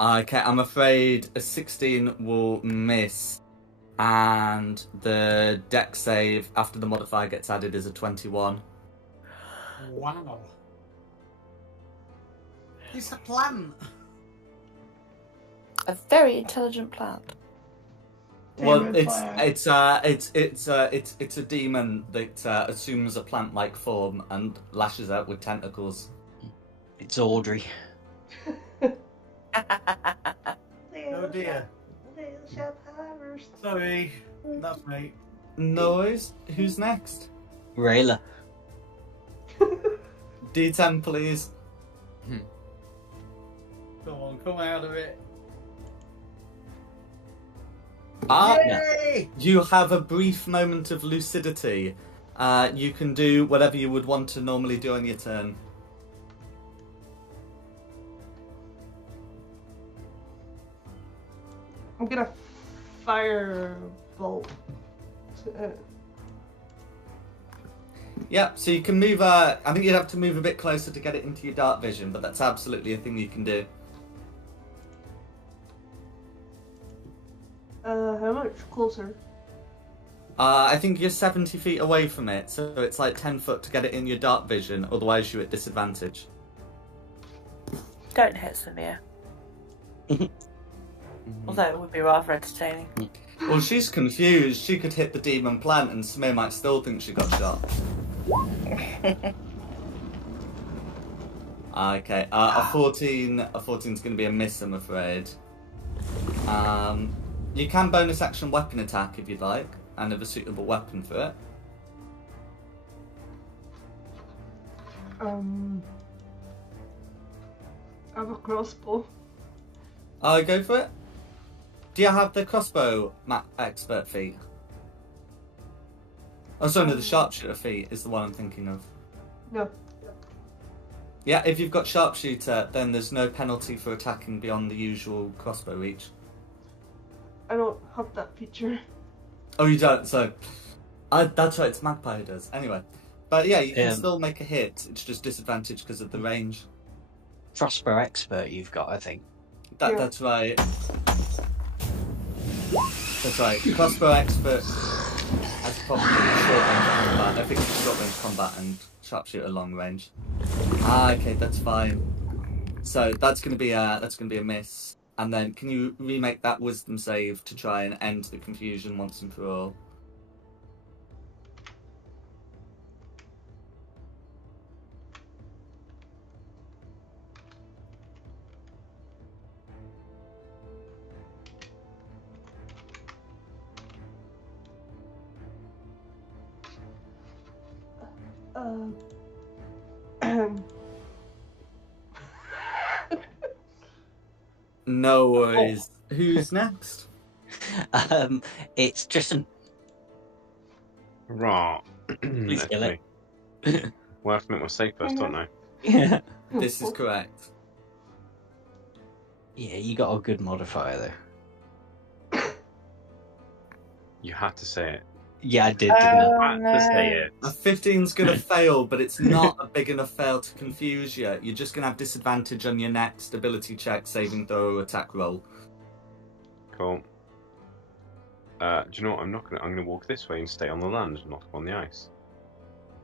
Okay, I'm afraid a 16 will miss, and the dex save after the modifier gets added is a 21. Wow. It's a plant. A very intelligent plant. Well, Demon it's plant. it's a demon that assumes a plant-like form and lashes out with tentacles. It's Audrey. Oh dear. Sorry, that's me. Noise. Who's next? Rayla. D10, please. Come on, come out of it. Yay! You have a brief moment of lucidity. You can do whatever you would want to normally do on your turn. I'm gonna fire bolt. Yeah, so you can move. I think you'd have to move a bit closer to get it into your dark vision, but that's absolutely a thing you can do. How much closer? I think you're 70 feet away from it, so it's like 10 foot to get it in your dark vision, otherwise you're at disadvantage. Don't hit Samir. Although it would be rather entertaining. Well, she's confused. She could hit the demon plant and Samir might still think she got shot. Okay, a 14 is going to be a miss, I'm afraid. You can bonus action weapon attack if you'd like, and have a suitable weapon for it. I have a crossbow. Go for it. Do you have the crossbow expert feat? Oh, sorry, no, the sharpshooter feat is the one I'm thinking of. No. Yeah, if you've got sharpshooter, then there's no penalty for attacking beyond the usual crossbow reach. I don't have that feature. Oh, you don't? So, that's right, it's Magpie who does. Anyway. But yeah, you can still make a hit, it's just disadvantage because of the range. Crossbow expert you've got, I think. Yeah. That's right. That's right. Crossbow expert has probably short range combat. I think it's short range combat and sharpshooter long range. Okay, that's fine. So that's gonna be a miss. And then can you remake that wisdom save to try and end the confusion once and for all? No worries. Who's next? It's Tristan. Right. Please kill it. Well, I have to make my save first, don't I? Yeah. This is correct. Yeah, you got a good modifier there. You had to say it. Yeah, I did, didn't I? You had to say it. A 15's gonna fail, but it's not a big enough fail to confuse you. You're just gonna have disadvantage on your next ability check, saving throw, or attack roll. Cool. Do you know what? I'm gonna walk this way and stay on the land, not on the ice.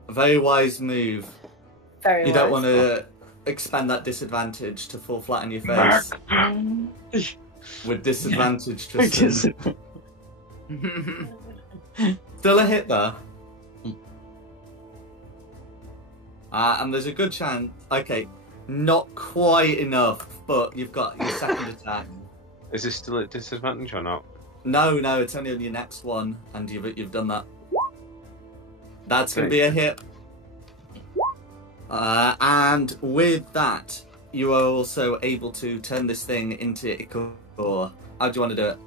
A very wise move. Very You don't wise. want to expend that disadvantage to fall flat on your face. With disadvantage, Tristan. Still a hit there. And there's a good chance. Okay, not quite enough, but you've got your second attack. Is this still at disadvantage or not? No, it's only on your next one, and you've done that. That's going to be a hit. And with that, you are also able to turn this thing into Ikor. How do you want to do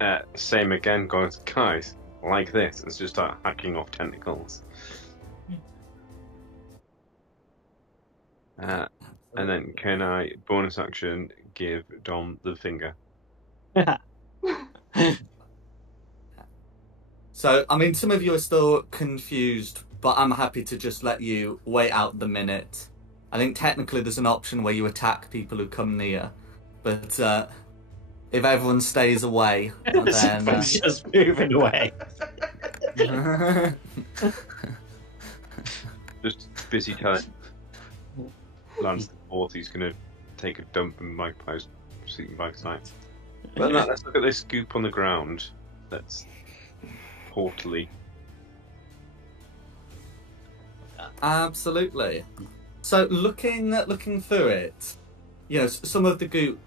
it? Same again, guys, like this. Let's just start hacking off tentacles. And then can I, bonus action, give Dom the finger? So, I mean, some of you are still confused, but I'm happy to just let you wait out the minute. I think technically there's an option where you attack people who come near, but if everyone stays away, then... just moving away. Just busy telling Lance the Fourth he's going to take a dump in Magpie's sleeping bag tonight. But no, let's look at this goop on the ground. That's portally. Absolutely. So looking through it, you know, some of the goop,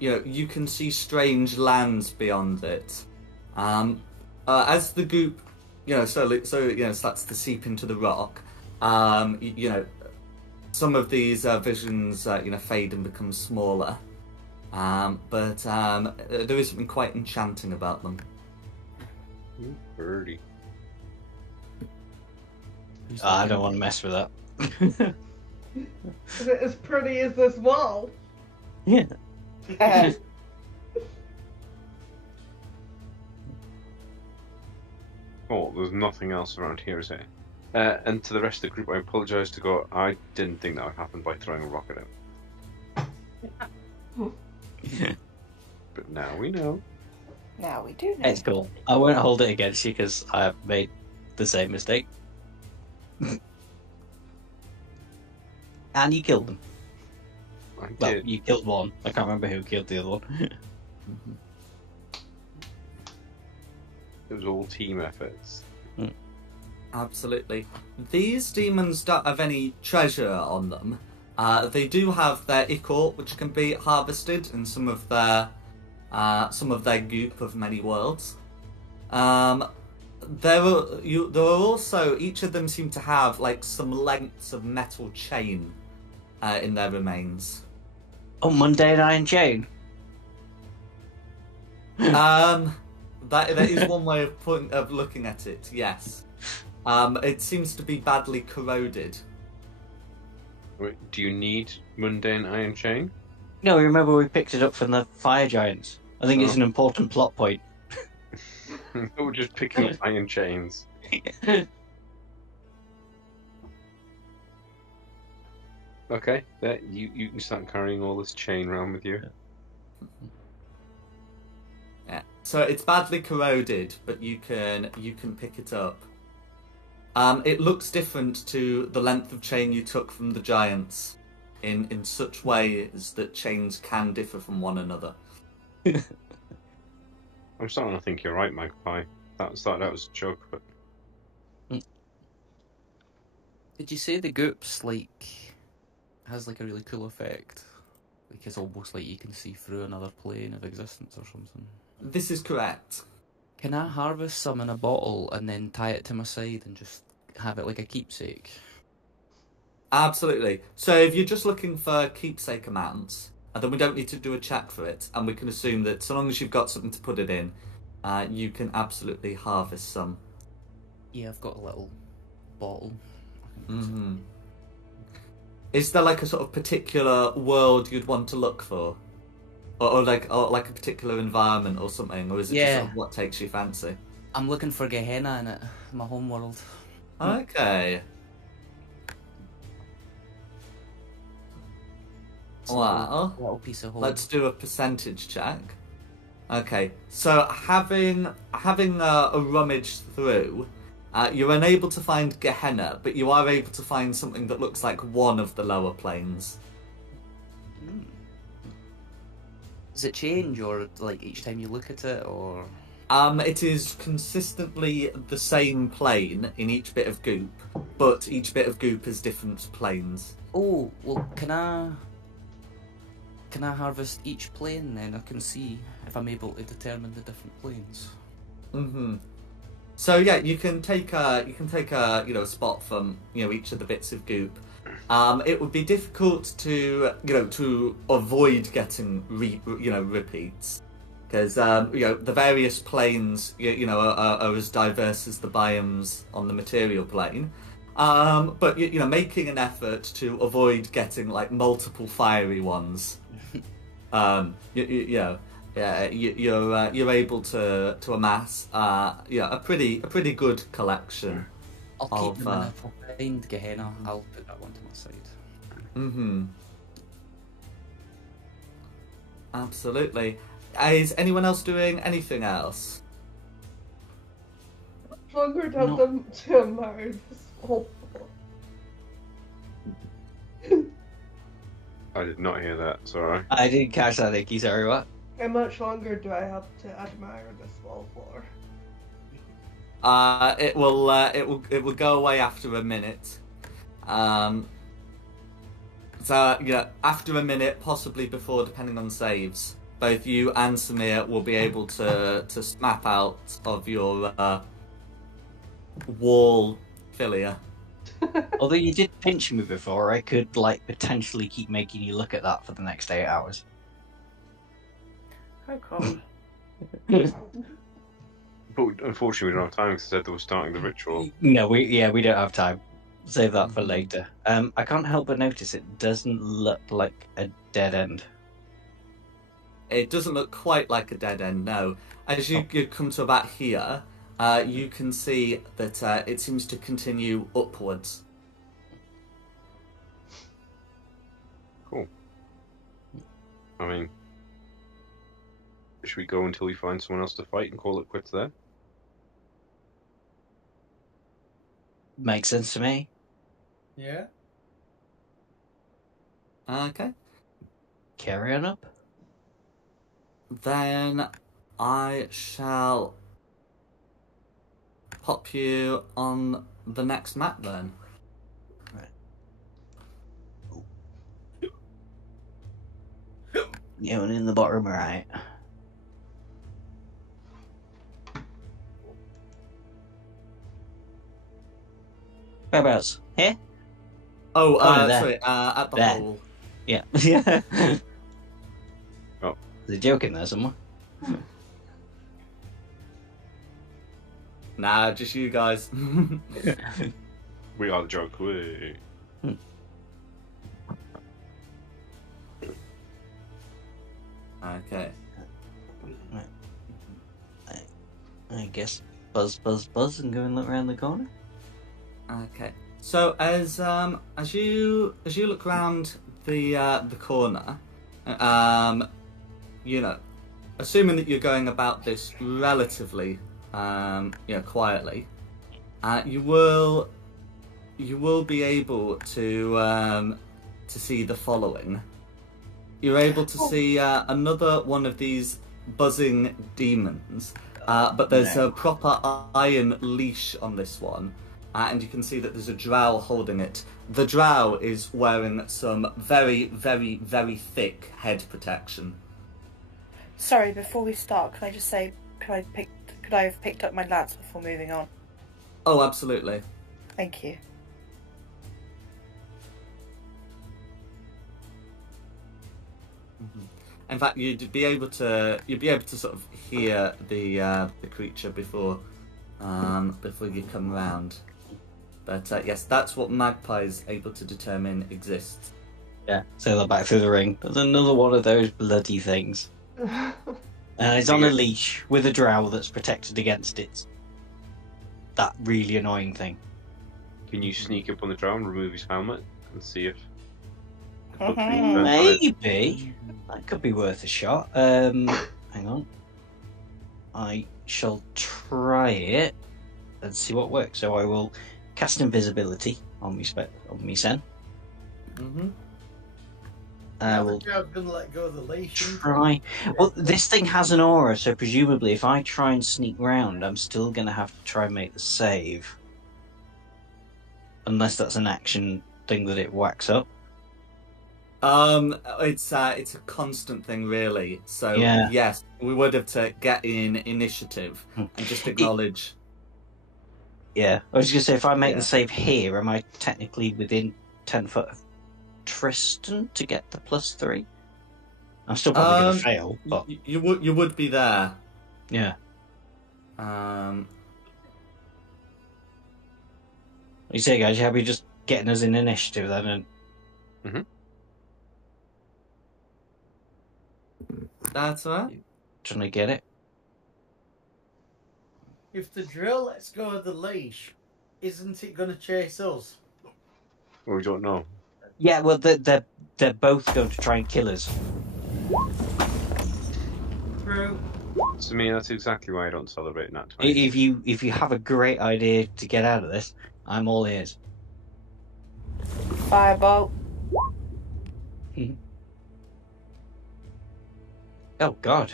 you can see strange lands beyond it. As the goop, starts to seep into the rock, some of these visions, fade and become smaller. But there is something quite enchanting about them. Ooh, birdie. I don't want to mess with that. Is it as pretty as this wall? Yeah. Oh, there's nothing else around here, is there? And to the rest of the group, I apologise to go. I didn't think that would happen by throwing a rocket at him. But now we know. Now we do know. It's cool. I won't hold it against you because I have made the same mistake. And you killed them. I Well, did. you killed one. I can't remember who killed the other one. It was all team efforts. Absolutely. These demons don't have any treasure on them. They do have their ichor, which can be harvested in some of their goop of many worlds. There are also, each of them seem to have like some lengths of metal chain in their remains. Oh, mundane iron chain. That is one way of looking at it. Yes. It seems to be badly corroded. Wait, do you need mundane iron chain? No, remember we picked it up from the fire giants. I think it's an important plot point. We're just picking up iron chains. Okay, there, you can start carrying all this chain around with you. Yeah. So it's badly corroded, but you can pick it up. It looks different to the length of chain you took from the giants, in such ways that chains can differ from one another. I'm starting to think you're right, Magpie. That started out as a joke, but Did you say the goop's has a really cool effect? Like it's almost like you can see through another plane of existence or something. This is correct. Can I harvest some in a bottle and then tie it to my side and just have it like a keepsake? Absolutely. So if you're just looking for keepsake amounts, then we don't need to do a check for it, and we can assume that so long as you've got something to put it in, you can absolutely harvest some. Yeah, I've got a little bottle. Mm-hmm. Is there like a sort of particular world you'd want to look for? Or like a particular environment or something? Or is it just sort of what takes your fancy? I'm looking for Gehenna in it, my home world. Okay. So, Well, little piece of home. let's do a percentage check. Okay, so having a rummage through, you're unable to find Gehenna, but you are able to find something that looks like one of the lower planes. Does it change, or like each time you look at it, or? It is consistently the same plane in each bit of goop, but each bit of goop is different planes. Oh, well, can I harvest each plane then? I can see if I'm able to determine the different planes. Mm-hmm. So yeah, you can take a spot from each of the bits of goop. It would be difficult to avoid getting repeats, because the various planes are as diverse as the biomes on the material plane. But making an effort to avoid getting like multiple fiery ones. You're able to amass a pretty good collection. I'll keep them, and if I find Gehenna, I'll put that one to my side. Mm-hmm. Absolutely. Is anyone else doing anything else? Longer tell them to marry this whole. I did not hear that, sorry. I didn't catch that, Icky. Sorry, what? How much longer do I have to admire this wall for? It will go away after a minute. After a minute, possibly before, depending on saves, both you and Samir will be able to snap out of your wall filia. Although you did pinch me before, I could like potentially keep making you look at that for the next 8 hours. Oh, cool. But unfortunately, we don't have time because they said they were starting the ritual. No, we don't have time. Save that for later. I can't help but notice it doesn't look like a dead end. It doesn't look quite like a dead end, no. As you come to about here, you can see that it seems to continue upwards. Cool. I mean, should we go until we find someone else to fight and call it quits there? Makes sense to me. Yeah. Okay. Carry on up. Then I shall pop you on the next map then. Yeah, and in the bottom right. Whereabouts? Here? Oh, there. sorry, at the There. hole. Yeah. Yeah. Oh. There's a joke in there somewhere. Nah, just you guys. We are the joke. Wait. Okay. I guess buzz, buzz, buzz, and go and look around the corner. Okay. So as you look round the corner, you know, assuming that you're going about this relatively, quietly, you will be able to see the following. You're able to see another one of these buzzing demons, but there's a proper iron leash on this one. And you can see that there's a drow holding it. The drow is wearing some very, very, very thick head protection. Sorry, before we start, can I just say, could I have picked up my lance before moving on? Oh, absolutely. Thank you. In fact, you'd be able to sort of hear the creature before you come round. But yes, that's what Magpie's able to determine exists. Yeah, sail that back through the ring. There's another one of those bloody things. It's on a leash with a drow that's protected against it. That really annoying thing. Can you sneak up on the drow and remove his helmet and see if? Maybe. That could be worth a shot. Hang on. I shall try it and see what works. So I will cast invisibility on me Sen. Mm-hmm. I was going to let go of the leash. Try. Well, this thing has an aura, so presumably if I try and sneak round, I'm still going to have to try and make the save. Unless that's an action thing that it whacks up. It's a constant thing, really. So Yeah. Yes, we would have to get in initiative and just acknowledge. Yeah, I was going to say, if I make Yeah. the save here, am I technically within 10 foot of Tristan to get the +3? I'm still probably going to fail, but You would be there. yeah. You say, guys, you happy just getting us in initiative then? And That's all right. trying to get it? If the drill lets go of the leash, isn't it going to chase us? Well, we don't know. Yeah, well, they're both going to try and kill us. True. To me, that's exactly why I don't celebrate Nat 20. If you have a great idea to get out of this, I'm all ears. Firebolt. Oh, God.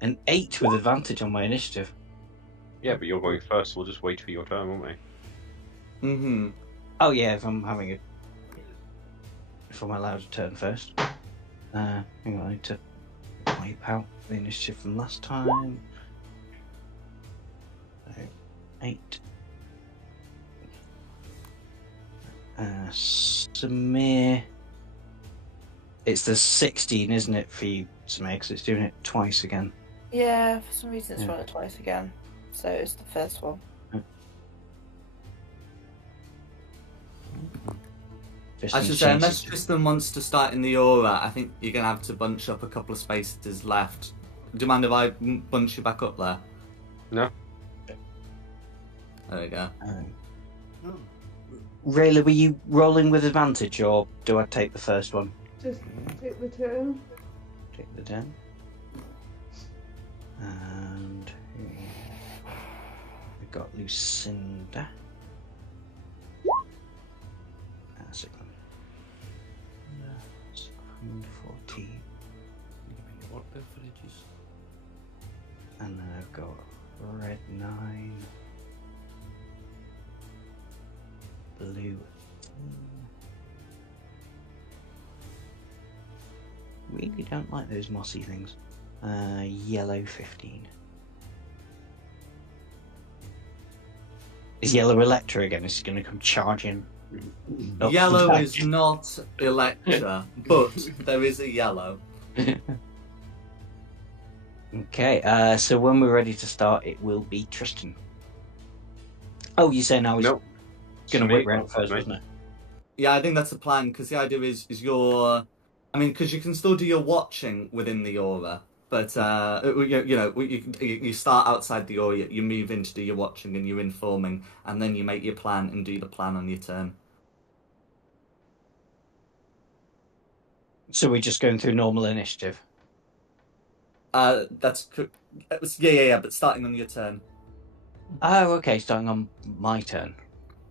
An 8 with advantage on my initiative. Yeah, but you're going first. We'll just wait for your turn, won't we? Mm-hmm. Oh, yeah, if I'm allowed to turn first. Hang on, I need to wipe out the initiative from last time. So, 8. Samir. It's the 16, isn't it, for you, Samir? Because it's doing it twice again. Yeah, for some reason it's Yeah. run it twice again. So it's the first one. Just I in should say, case unless it's- Tristan wants to start in the aura, I think you're going to have to bunch up a couple of spaces left. Do you mind if I bunch you back up there? No. There we go. Hmm. Rayla, were you rolling with advantage, or do I take the first one? Just take the turn. Take the 10. And we've got Lucinda. That's it. 14. Work beverages. And then I've got red 9. Blue. Really don't like those mossy things. Yellow 15. Is yellow Electra again? Is he going to come charging? up Yellow the is not Electra, but there is a yellow. Okay, so when we're ready to start, it will be Tristan. Oh, you say now he's Nope. going to Sweet, whip round that's first, me. wasn't it? Yeah, I think that's the plan, because the idea is your... I mean, because you can still do your watching within the aura, but, you start outside the aura, you move in to do your watching and your informing, and then you make your plan and do the plan on your turn. So we're just going through normal initiative. That's... Yeah, but starting on your turn. Oh, okay, starting on my turn.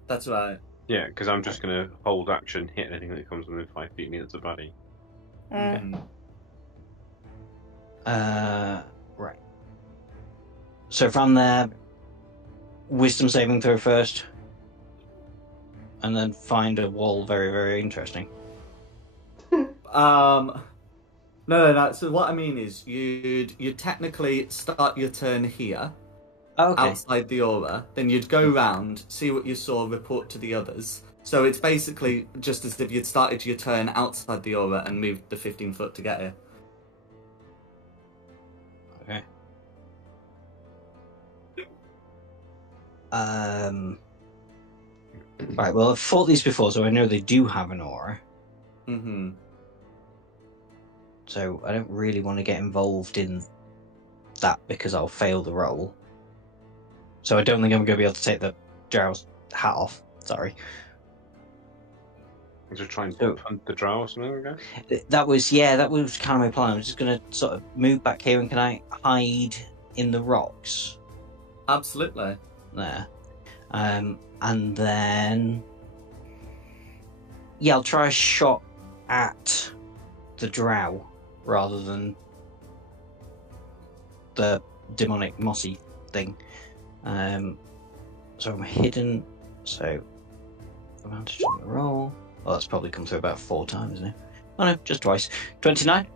That's right. Yeah, because I'm just going to hold action, hit anything that comes within 5 feet of me that's a baddie. Mm. Right. So from there, wisdom saving throw first, and then find a wall. Very, very interesting. No. So what I mean is, you'd technically start your turn here, Okay. outside the aura. Then you'd go round, see what you saw, report to the others. So it's basically just as if you'd started your turn outside the aura and moved the 15 foot to get here. Okay. Right. Well, I've fought these before, so I know they do have an aura. Mm-hmm. So I don't really want to get involved in that because I'll fail the roll. So I don't think I'm going to be able to take the Drow's hat off. Sorry. Just try and So- punt the drow or something again? That was kind of my plan. I'm just going to sort of move back here, and can I hide in the rocks Absolutely. there? And then I'll try a shot at the Drow rather than the demonic mossy thing. So I'm hidden. So advantage on the roll. Well, that's probably come through about 4 times, isn't it? Oh no, just twice. 29.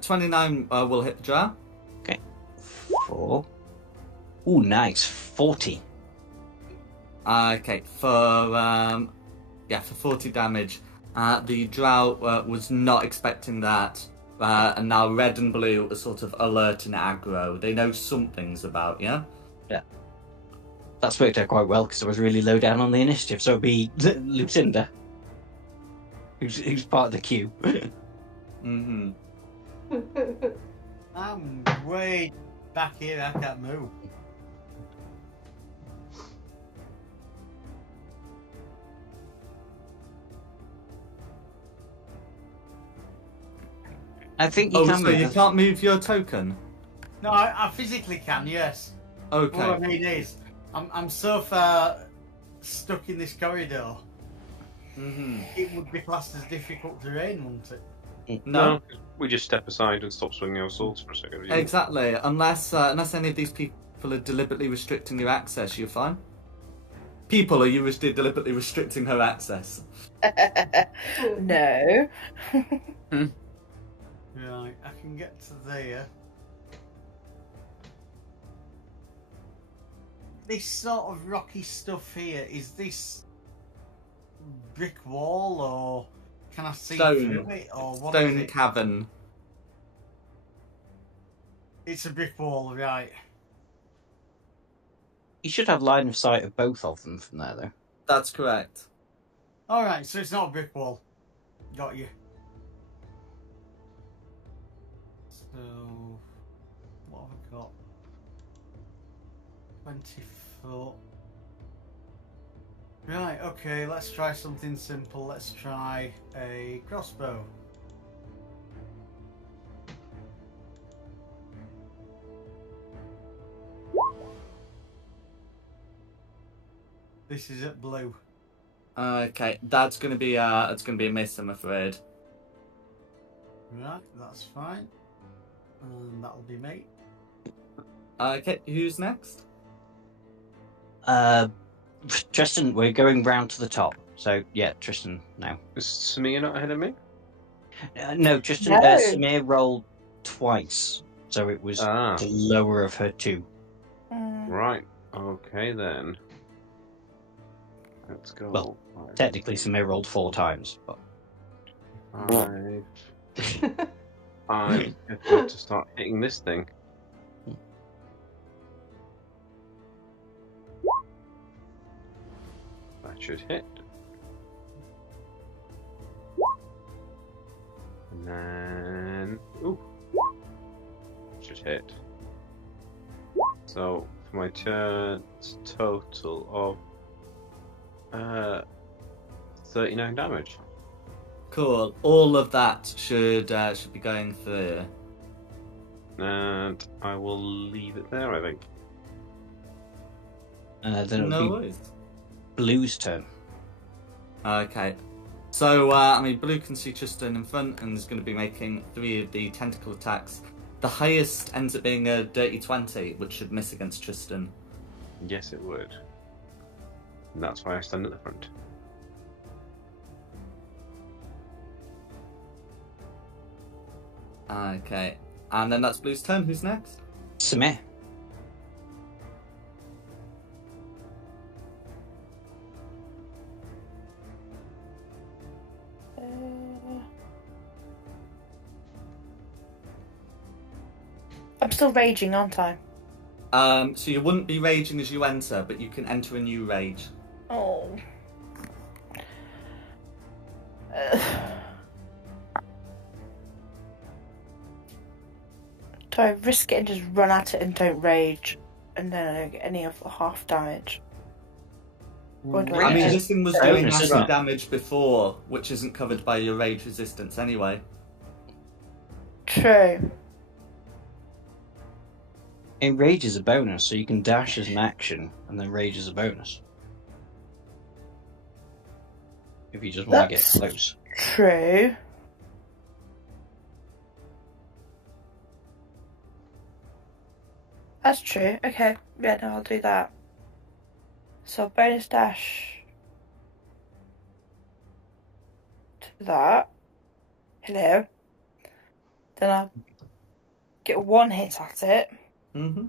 29 will hit the drow. 4. Ooh, nice. 40. Okay, for 40 damage. The drow was not expecting that, and now red and blue are sort of alert and aggro. They know something's about, yeah? That's worked out quite well because I was really low down on the initiative. So it'd be Lucinda, who's part of the queue. Mm-hmm. I'm way back here, I can't move. I think you Oh, can so move. you can't move your token? No, I physically can, yes. Okay. What I mean is, I'm so far stuck in this corridor, Mm-hmm. it would be classed as difficult terrain, wouldn't it? No, We just step aside and stop swinging our swords for a second. exactly. Unless any of these people are deliberately restricting your access, you're fine. People, are you deliberately restricting her access? No. Right, I can get to there. This sort of rocky stuff here, is this brick wall, or can I see Stone. through it, or what is Stone it? cavern. It's a brick wall, right? You should have line of sight of both of them from there, though. That's correct. All right, so it's not a brick wall. Got you. So, what have I got? 20 foot. Right, okay, let's try something simple. Let's try a crossbow. This is at blue. Okay, that's gonna be a miss, I'm afraid. Right, that's fine. And that'll be me. Okay, who's next? Tristan, we're going round to the top. So, yeah, Tristan now. Is Samir not ahead of me? No, Tristan, No. Samir rolled twice. So it was the lower of her two. Right. Okay then. Let's go. Well, technically, Samir rolled 4 times. But... I have to start hitting this thing. That should hit. And then... Ooh. Should hit. So, for my turn, it's a total of 39 damage. Cool. All of that should be going through. And I will leave it there, I think. then No it'll be worries. Blue's turn. Okay. So, Blue can see Tristan in front and is going to be making 3 of the tentacle attacks. The highest ends up being a dirty 20, which should miss against Tristan. Yes, it would. And that's why I stand at the front. Okay. And then that's Blue's turn. Who's next? Samir. I'm still raging, aren't I? So you wouldn't be raging as you enter, but you can enter a new rage. Oh. Do I risk it and just run at it and don't rage, and then I don't get any of the half damage? Or do I mean, Rage this thing was is doing bonus, massive isn't it? damage before, which isn't covered by your rage resistance anyway. True. And rage is a bonus, so you can dash as an action, and then rage is a bonus. If you just want to get That's- close. True. That's true. Okay. Yeah, no, I'll do that. So bonus dash to that. Hello. Then I'll get 1 hit at it. Mm-hmm.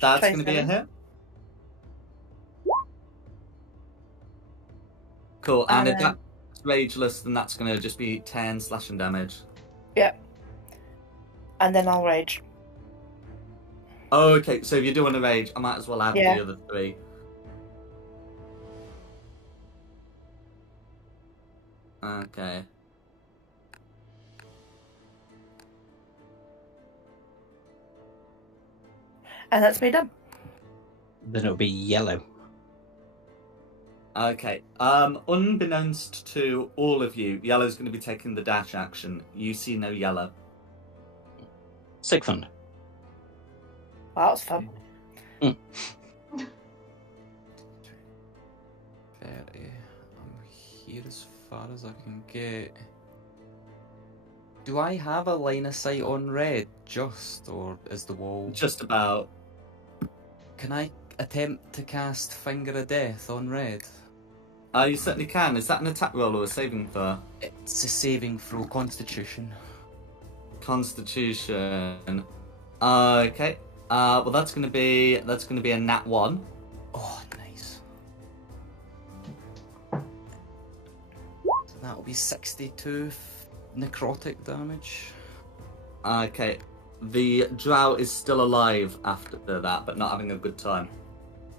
That's going to be a 27. hit. Cool, and if And that's rageless, then that's going to just be 10 slashing damage. Yep. And then I'll rage. Oh, okay, so if you're doing a rage, I might as well add Yeah. the other 3. Okay. And that's me done. Then it'll be yellow. Okay. Unbeknownst to all of you, Yellow's going to be taking the dash action. You see no Yellow. Sigfund. Well, that was fun. 30. I'm here as far as I can get. Do I have a line of sight on red, just, or is the wall... Just about. Can I attempt to cast Finger of Death on red? You certainly can. Is that an attack roll or a saving throw? It's a saving throw, Constitution. Constitution. Okay. Well, that's gonna be a nat 1. Oh, nice. So that'll be 62 necrotic damage. Okay. The drow is still alive after that, but not having a good time.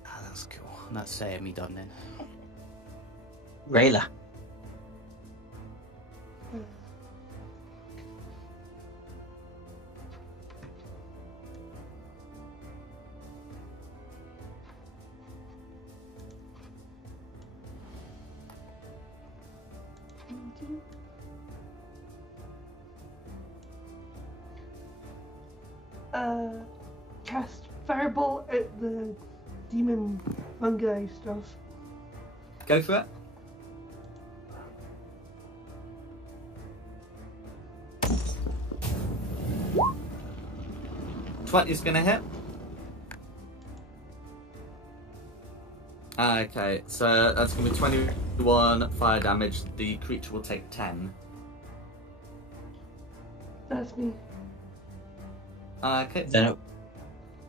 Ah, that's cool. And that's me done then. Rayla. Cast Fireball at the demon fungi stuff. Go for it. Is gonna hit. Okay, so that's gonna be 21 fire damage. The creature will take 10. That's me. Okay. Then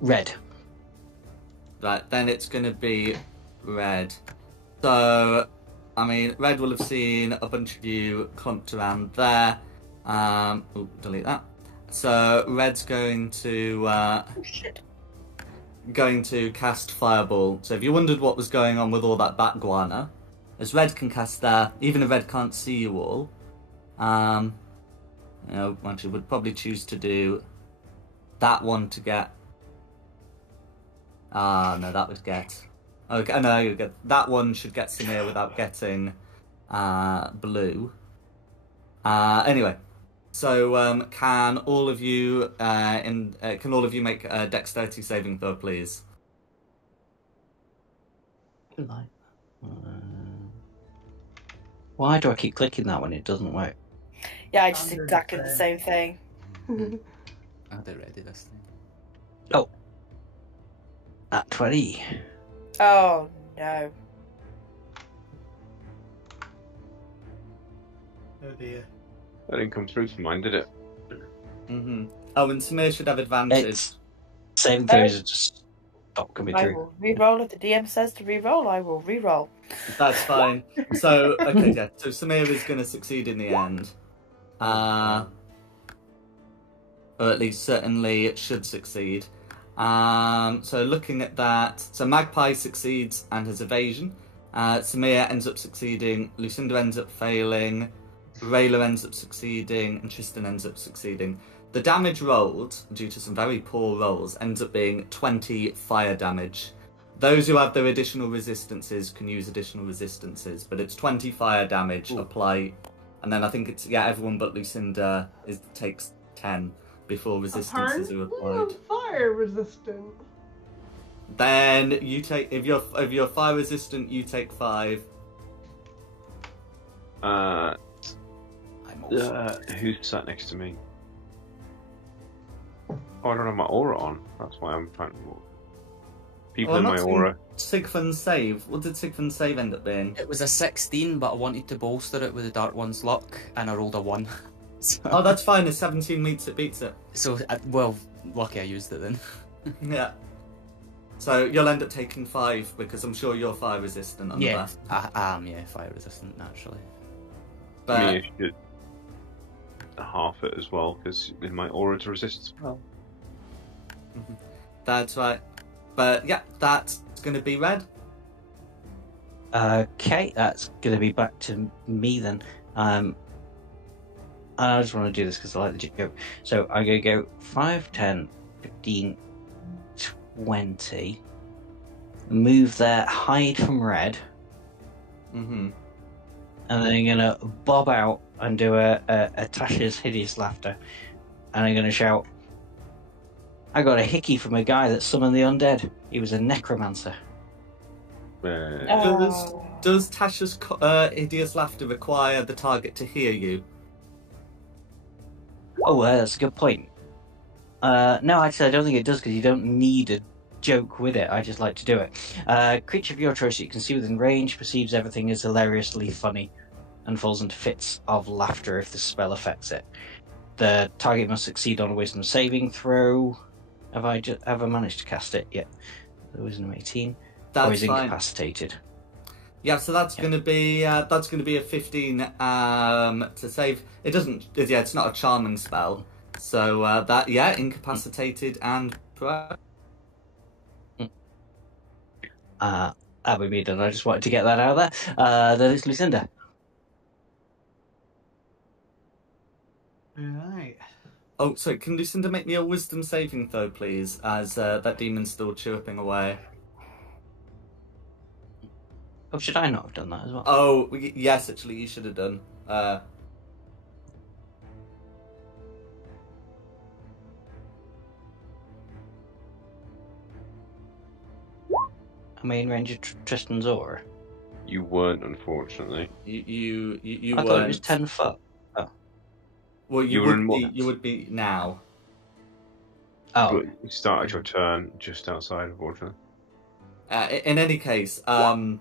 red. Right, then it's gonna be red. So, I mean, red will have seen a bunch of you clumped around there. Delete that. So red's going to cast fireball. So if you wondered what was going on with all that bat guana, as red can cast there, even if red can't see you all, actually would probably choose to do that one to get. No, that would get. Okay, no, you get that one should get Samir without getting blue. Anyway. So, can all of you make a dexterity saving throw, please? Why do I keep clicking that when it doesn't work? Yeah, I just exactly the same thing. I had it ready this thing. Oh. At 20. Oh no. Oh dear. That didn't come through for mine, did it? Mm-hmm. Oh, and Samir should have advantage. It's same things are just stop coming I through. will re-roll if the DM says to re-roll. I will re-roll. That's fine. So, okay, yeah. So Samir is going to succeed in the end. Or at least certainly it should succeed. So looking at that, so Magpie succeeds and has evasion. Samir ends up succeeding. Lucinda ends up failing. Rayla ends up succeeding, and Tristan ends up succeeding. The damage rolled, due to some very poor rolls, ends up being 20 fire damage. Those who have their additional resistances can use additional resistances, but it's 20 fire damage apply, and then I think it's everyone but Lucinda takes 10 before resistances are applied. Fire resistant. Then you take if you're fire resistant, you take 5. Who's sat next to me? Oh, I don't have my aura on. That's why I'm trying to. People in my aura. Sigfund's save. What did Sigfund's save end up being? It was a 16, but I wanted to bolster it with the Dark One's luck, and I rolled a 1. So, Oh, that's fine. A 17 beats it. so well, lucky I used it then. Yeah. So you'll end up taking 5 because I'm sure you're fire resistant on the Yeah, left. I am. Yeah, fire resistant naturally. But Me, I should half it as well because in my aura to resist as well. that's right. But yeah, that's going to be red. Okay, that's going to be back to me then. I just want to do this because I like the go. So I'm going to go 5, 10, 15, 20. Move there, hide from red. Mm-hmm. And then I'm going to bob out and do a Tasha's Hideous Laughter. And I'm going to shout, I got a hickey from a guy that summoned the undead. He was a necromancer. Does Tasha's hideous laughter require the target to hear you? Oh, that's a good point. No, actually, I don't think it does because you don't need a joke with it. I just like to do it. Creature of your choice you can see within range perceives everything as hilariously funny and falls into fits of laughter if the spell affects it. The target must succeed on a wisdom saving throw. Have I managed to cast it yet? The wisdom 18. Or That's is fine. incapacitated? Yeah, so that's going to be a 15 to save. It doesn't. Yeah, it's not a charming spell. So incapacitated and pro. That'll be me done. I just wanted to get that out there. Then it's Lucinda. Right. Oh, sorry, can Lucinda make me a wisdom saving throw, please, as that demon's still chirping away? Oh, should I not have done that as well? Oh, yes, actually, you should have done. Am I in range of Tristan's aura? You weren't, unfortunately. You I thought it was 10 foot. Well, You were in what? you would be now. Oh, But you started your turn just outside, unfortunately. In any case, that's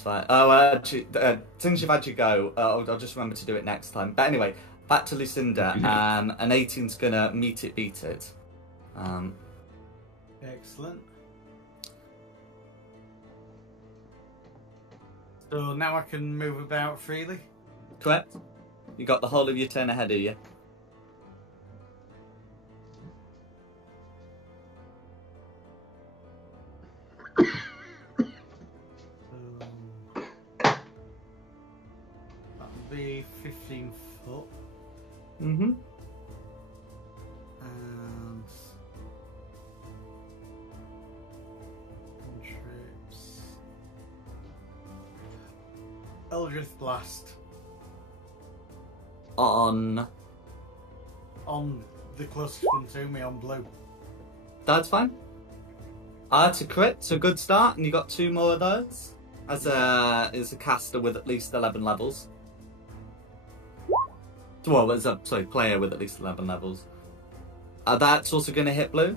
fine. Oh, actually, since you've had your go, I'll just remember to do it next time. But anyway, back to Lucinda. An 18's gonna meet it, beat it. Excellent. So now I can move about freely? Correct. You got the whole of your turn ahead of you. That'll be 15 foot. Mm-hmm. And trips. Eldritch Blast On. the closest one to me on blue. That's fine. To crit, so good start, and you got 2 more of those. As a caster with at least 11 levels. Well, as a player with at least 11 levels. That's also going to hit blue,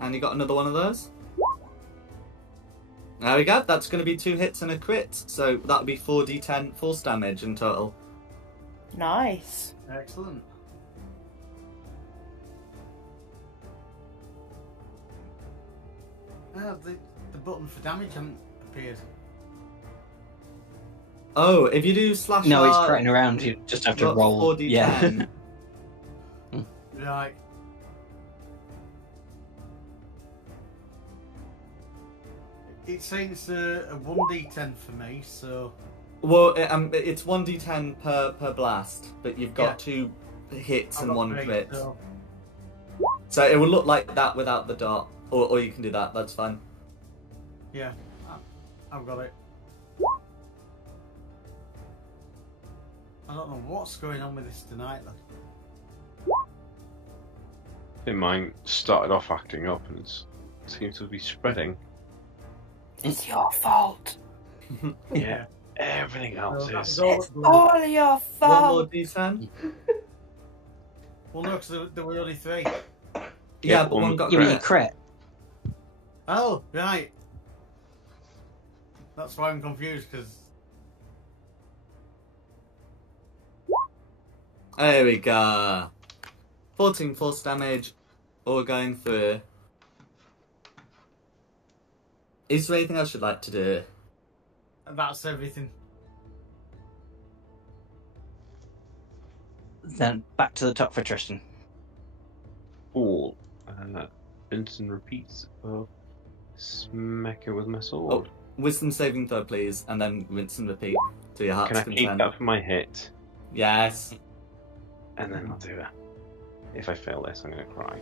and you got another one of those. There we go. That's going to be 2 hits and a crit, so that'll be 4d10 force damage in total. Nice. Excellent. The button for damage hasn't appeared. Oh, if you do slash no, he's R, critting around. You just have to got roll. 4d10. Yeah. Right. It's saying it's a 1d10 for me, so... Well, it's 1d10 per blast, but you've got 2 hits and 1 crit. So it will look like that without the dot, or you can do that. That's fine. Yeah, I've got it. I don't know what's going on with this tonight, though. I think mine started off acting up and it seems to be spreading. It's your fault. Yeah, everything else So is. that's It's all your One more fault. d10. Well, no, because there were only 3. Yeah, but one got You mean a crit. crit? Oh, right. That's why I'm confused, because... There we go. 14 force damage, all going through. Is there anything else you'd like to do? That's everything. Then back to the top for Tristan. All. Instant repeats of smack it with my sword. Wisdom saving throw, please, and then rinse and repeat to your heart's Can I keep content. that for my hit? Yes. And then I'll do that. If I fail this, I'm going to cry.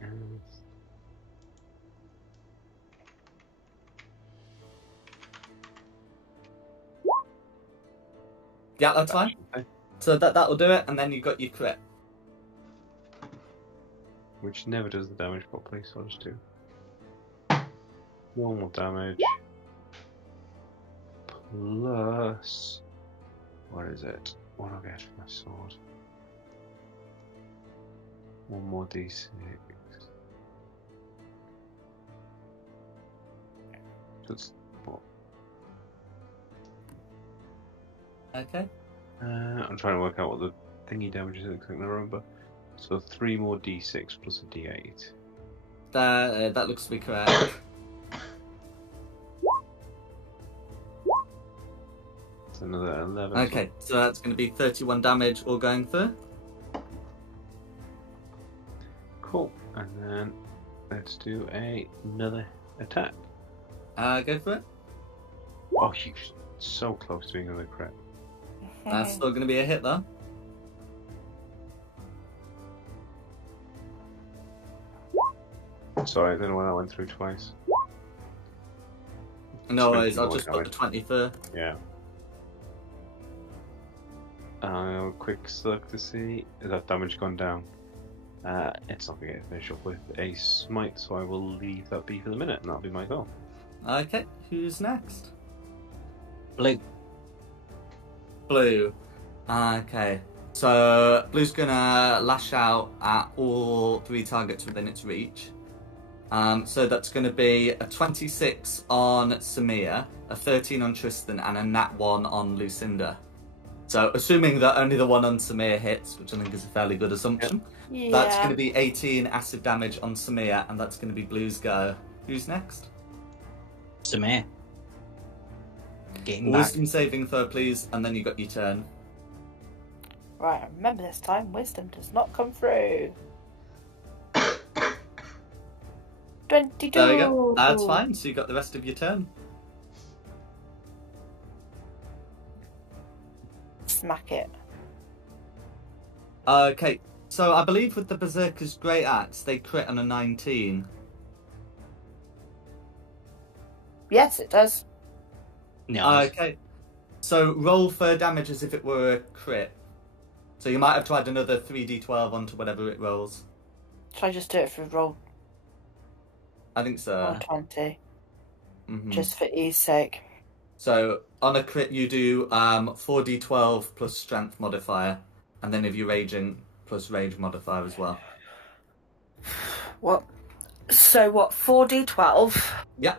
And... Yeah, that's fine. So that'll do it, and then you got your crit. Which never does the damage properly, so I'll just do normal damage plus what is it? What do I get for my sword? One more d6. That's what? Okay. I'm trying to work out what the thingy damage is. I can't remember. So 3 more d6 plus a d8. That looks to be correct. It's another 11. Okay, so that's going to be 31 damage all going through. Cool. And then let's do another attack. Go for it. Oh, you're so close to being another crit. That's still going to be a hit though. Sorry, I don't know why that went through twice. No 20 worries, I'll more just put damage. the 20 through. Yeah. Quick look to see. Is that damage gone down? It's not going to finish up with a smite, so I will leave that be for the minute, and that'll be my goal. Okay, who's next? Blue. Blue. Okay, so Blue's gonna lash out at all 3 targets within its reach. So that's going to be a 26 on Samir, a 13 on Tristan, and a nat 1 on Lucinda. So, assuming that only the one on Samir hits, which I think is a fairly good assumption, that's going to be 18 acid damage on Samir, and that's going to be Blue's go. Who's next? Samir. Getting back. Wisdom saving throw, please, and then you got your turn. Right, remember this time, wisdom does not come through. 22. There we go. That's fine, so you got the rest of your turn. Smack it. Okay, so I believe with the Berserker's Great Axe, they crit on a 19. Yes, it does. No. Okay, so roll for damage as if it were a crit. So you might have to add another 3d12 onto whatever it rolls. Should I just do it for roll I think so. 20? Mhm. Just for ease sake. So on a crit you do 4d12 plus strength modifier, and then if you're raging, plus rage modifier as well. What? So what, 4d12 Yeah.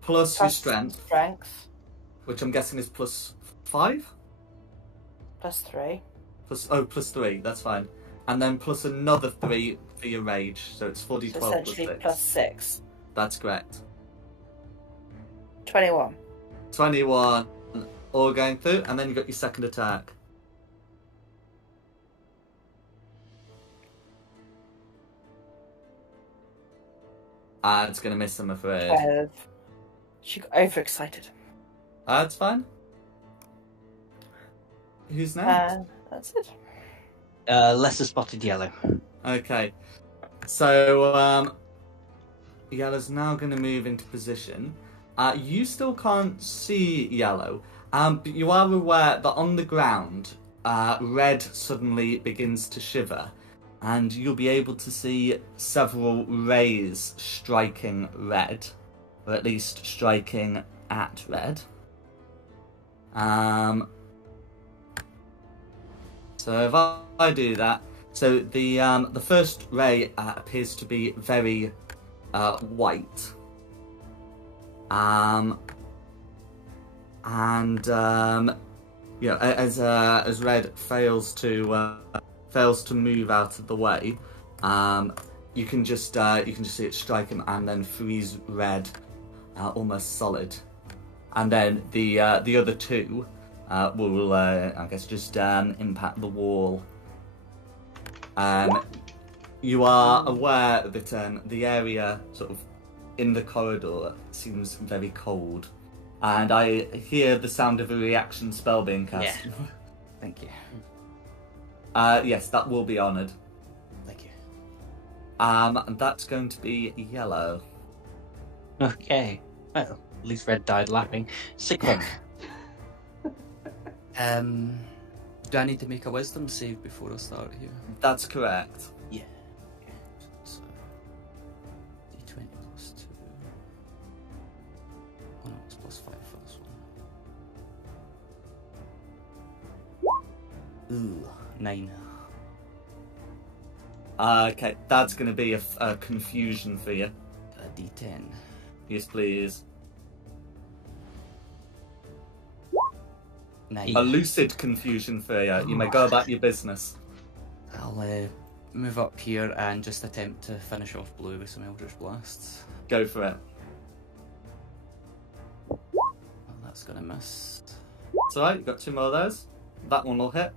Plus your strength, strength, which I'm guessing is plus 5? plus 3. Plus 3, that's fine. And then plus another 3 for your rage, so it's 4d12 So plus essentially 6. plus 6. That's correct. 21. 21, all going through, and then you got your second attack. And it's going to miss, I'm afraid. 12. She got overexcited. That's fine. Who's next? That's it. Lesser spotted yellow. Okay. So, Yellow's now going to move into position. You still can't see Yellow, but you are aware that on the ground, Red suddenly begins to shiver, and you'll be able to see several rays striking Red, or at least striking at Red. So if I do that, so the first ray appears to be very white, you know, as Red fails to move out of the way, you can just see it strike him and then freeze Red almost solid, and then the other two will I guess just impact the wall. You are aware that the area sort of in the corridor seems very cold, and I hear the sound of a reaction spell being cast. Yeah. Thank you. Yes, that will be honoured. Thank you. And that's going to be Yellow. Okay. Well, at least Red died laughing. Sick one. Do I need to make a wisdom save before I start here? That's correct. Yeah. So, d20 plus 2. Oh no, it's plus 5 for this one. Ooh, 9. Okay, that's going to be a confusion for you. A d10. Yes, please. 9. A lucid confusion for you. You may go about your business. I'll move up here and just attempt to finish off blue with some Eldritch Blasts. Go for it. Well, that's gonna miss. It's alright, you've got 2 more of those. That one will hit,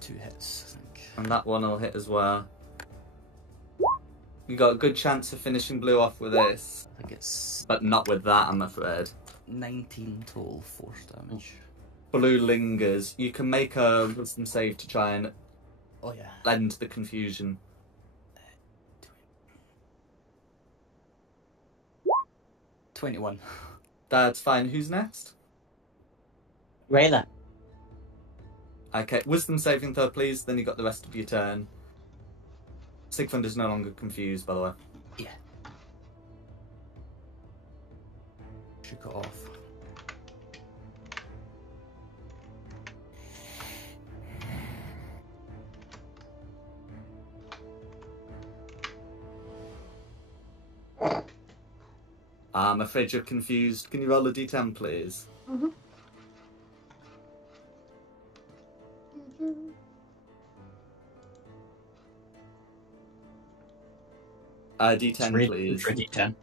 2 hits, I think. and that one will hit as well. You got a good chance of finishing blue off with this, I think it's but not with that, I'm afraid. 19 total force damage. Blue lingers. You can make a wisdom save to try and Oh yeah. end the confusion. 21. That's fine. Who's next? Rayla. Okay, wisdom saving throw, please. Then you got the rest of your turn. Sigfund is no longer confused, by the way. Yeah. Shook it off. I'm afraid you're confused. Can you roll a d10, please? Mm-hmm. D10, please. For a D10.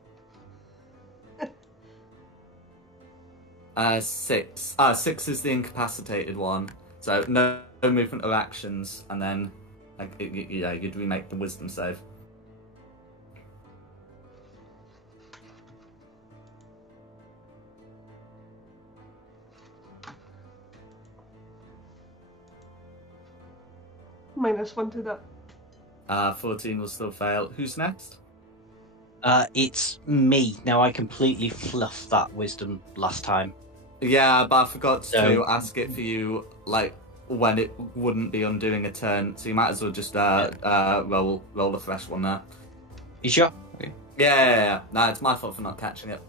6. 6 is the incapacitated one. So no movement or actions, and then you'd remake the wisdom save. -1 to that. 14 will still fail. Who's next? It's me. Now, I completely fluffed that wisdom last time. Yeah, but I forgot to So- ask it for you, like, when it wouldn't be undoing a turn, so you might as well just roll a fresh one there. You sure? Okay. Yeah. No, it's my fault for not catching it.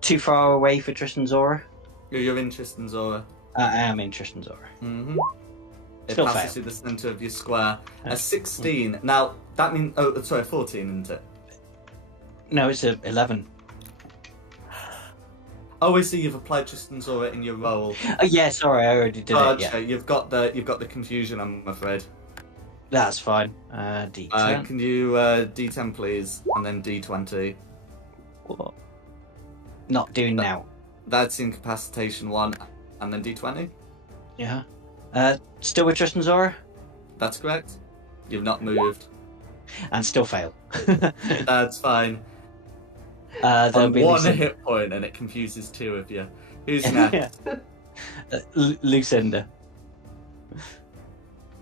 Too far away for Tristan's aura? You're in Tristan's aura. I am in Tristan's aura. Mm-hmm. It Still passes fail. through the centre of your square. Okay. A 16. Now, that means... Oh, sorry, 14, isn't it? No, it's a 11. Oh, I see. You've applied Tristan's aura in your roll. Oh, yeah, sorry, I already did it. Yeah, You've got the confusion, I'm afraid. that's fine. D10. Can you D10, please, and then D20? What? Not doing now. That's incapacitation 1, and then D20. Yeah. Still with Tristan's aura? That's correct. You've not moved. And still fail. That's fine. There'll On be 1 Lucinda. hit point, and it confuses 2 of you. Who's next? Lucinda.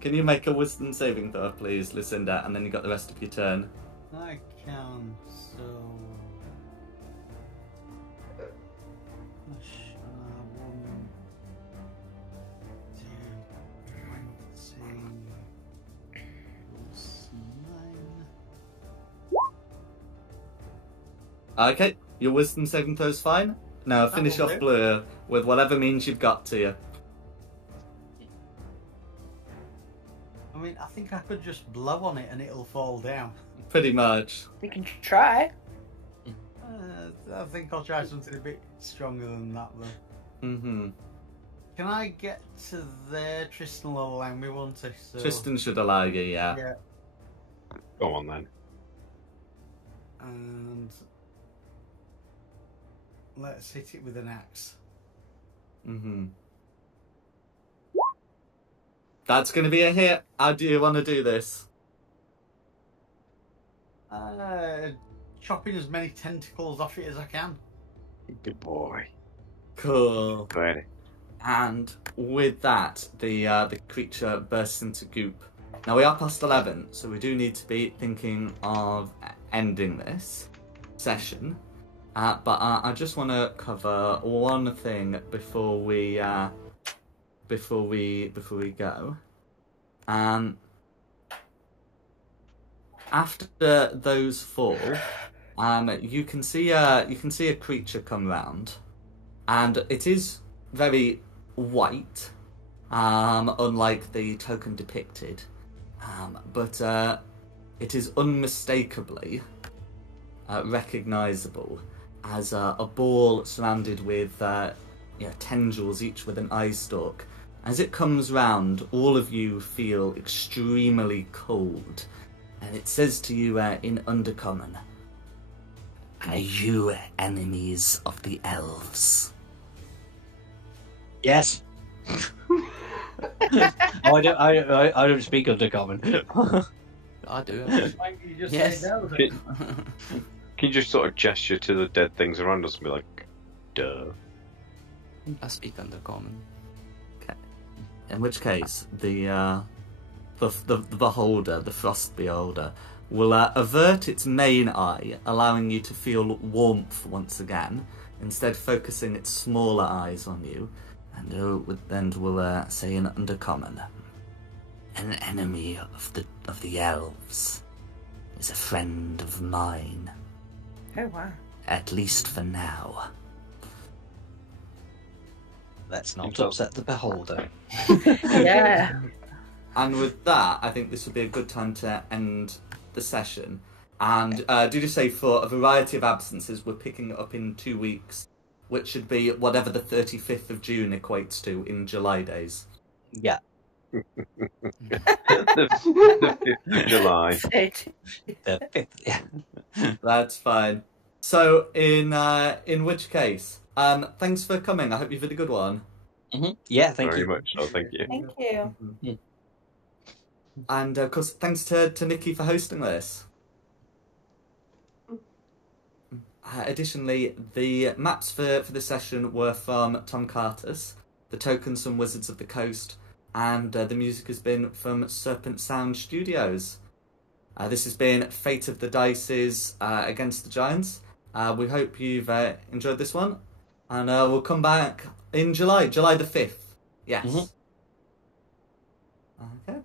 Can you make a wisdom saving throw, please, Lucinda, and then you got the rest of your turn. I can, so... 1, 2, 20, plus 9. Okay, your wisdom saving throw's fine. Now finish That'll off do. Blur with whatever means you've got to you. I mean, I think I could just blow on it and it'll fall down. Pretty much. You can try. I think I'll try something a bit stronger than that, though. Mm-hmm. Can I get to there? Tristan will allow me, won't he? So... Tristan should allow you, yeah. Yeah. Go on then. And let's hit it with an axe. Mm-hmm. That's going to be a hit. How do you want to do this? Chopping as many tentacles off it as I can. Good boy. Cool. Ready. And with that, the creature bursts into goop. Now we are past 11, so we do need to be thinking of ending this session. But I just want to cover one thing before we go. After those fall, you can see a creature come round, and it is very white, unlike the token depicted, but it is unmistakably recognisable as a ball surrounded with tendrils, each with an eye stalk, As it comes round, all of you feel extremely cold, and it says to you in Undercommon, "Are you enemies of the elves?" Yes. Oh, I don't speak Undercommon. I do. Why don't you just Yes. say no? Can you just sort of gesture to the dead things around us and be like, duh? I speak Undercommon. In which case, the beholder, the frost beholder, will avert its main eye, allowing you to feel warmth once again, instead focusing its smaller eyes on you, and will say in Undercommon, "An enemy of the elves is a friend of mine, Oh wow. at least for now." Let's not upset the beholder. Yeah. And with that, I think this would be a good time to end the session. And do just say, for a variety of absences, we're picking it up in 2 weeks, which should be whatever the 35th of June equates to in July days. Yeah. the 5th of July. The 5th. Yeah. That's fine. So, in which case, thanks for coming. I hope you've had a good one. Yeah, thank Very you. much so, thank you. Thank you. And of course, thanks to Nikki for hosting this. Additionally, the maps for the session were from Tom Carter's, the tokens from Wizards of the Coast, and the music has been from Serpent Sound Studios. This has been Fate of the Dice's Against the Giants. We hope you've enjoyed this one, and we'll come back in July the 5th. Yes. Okay.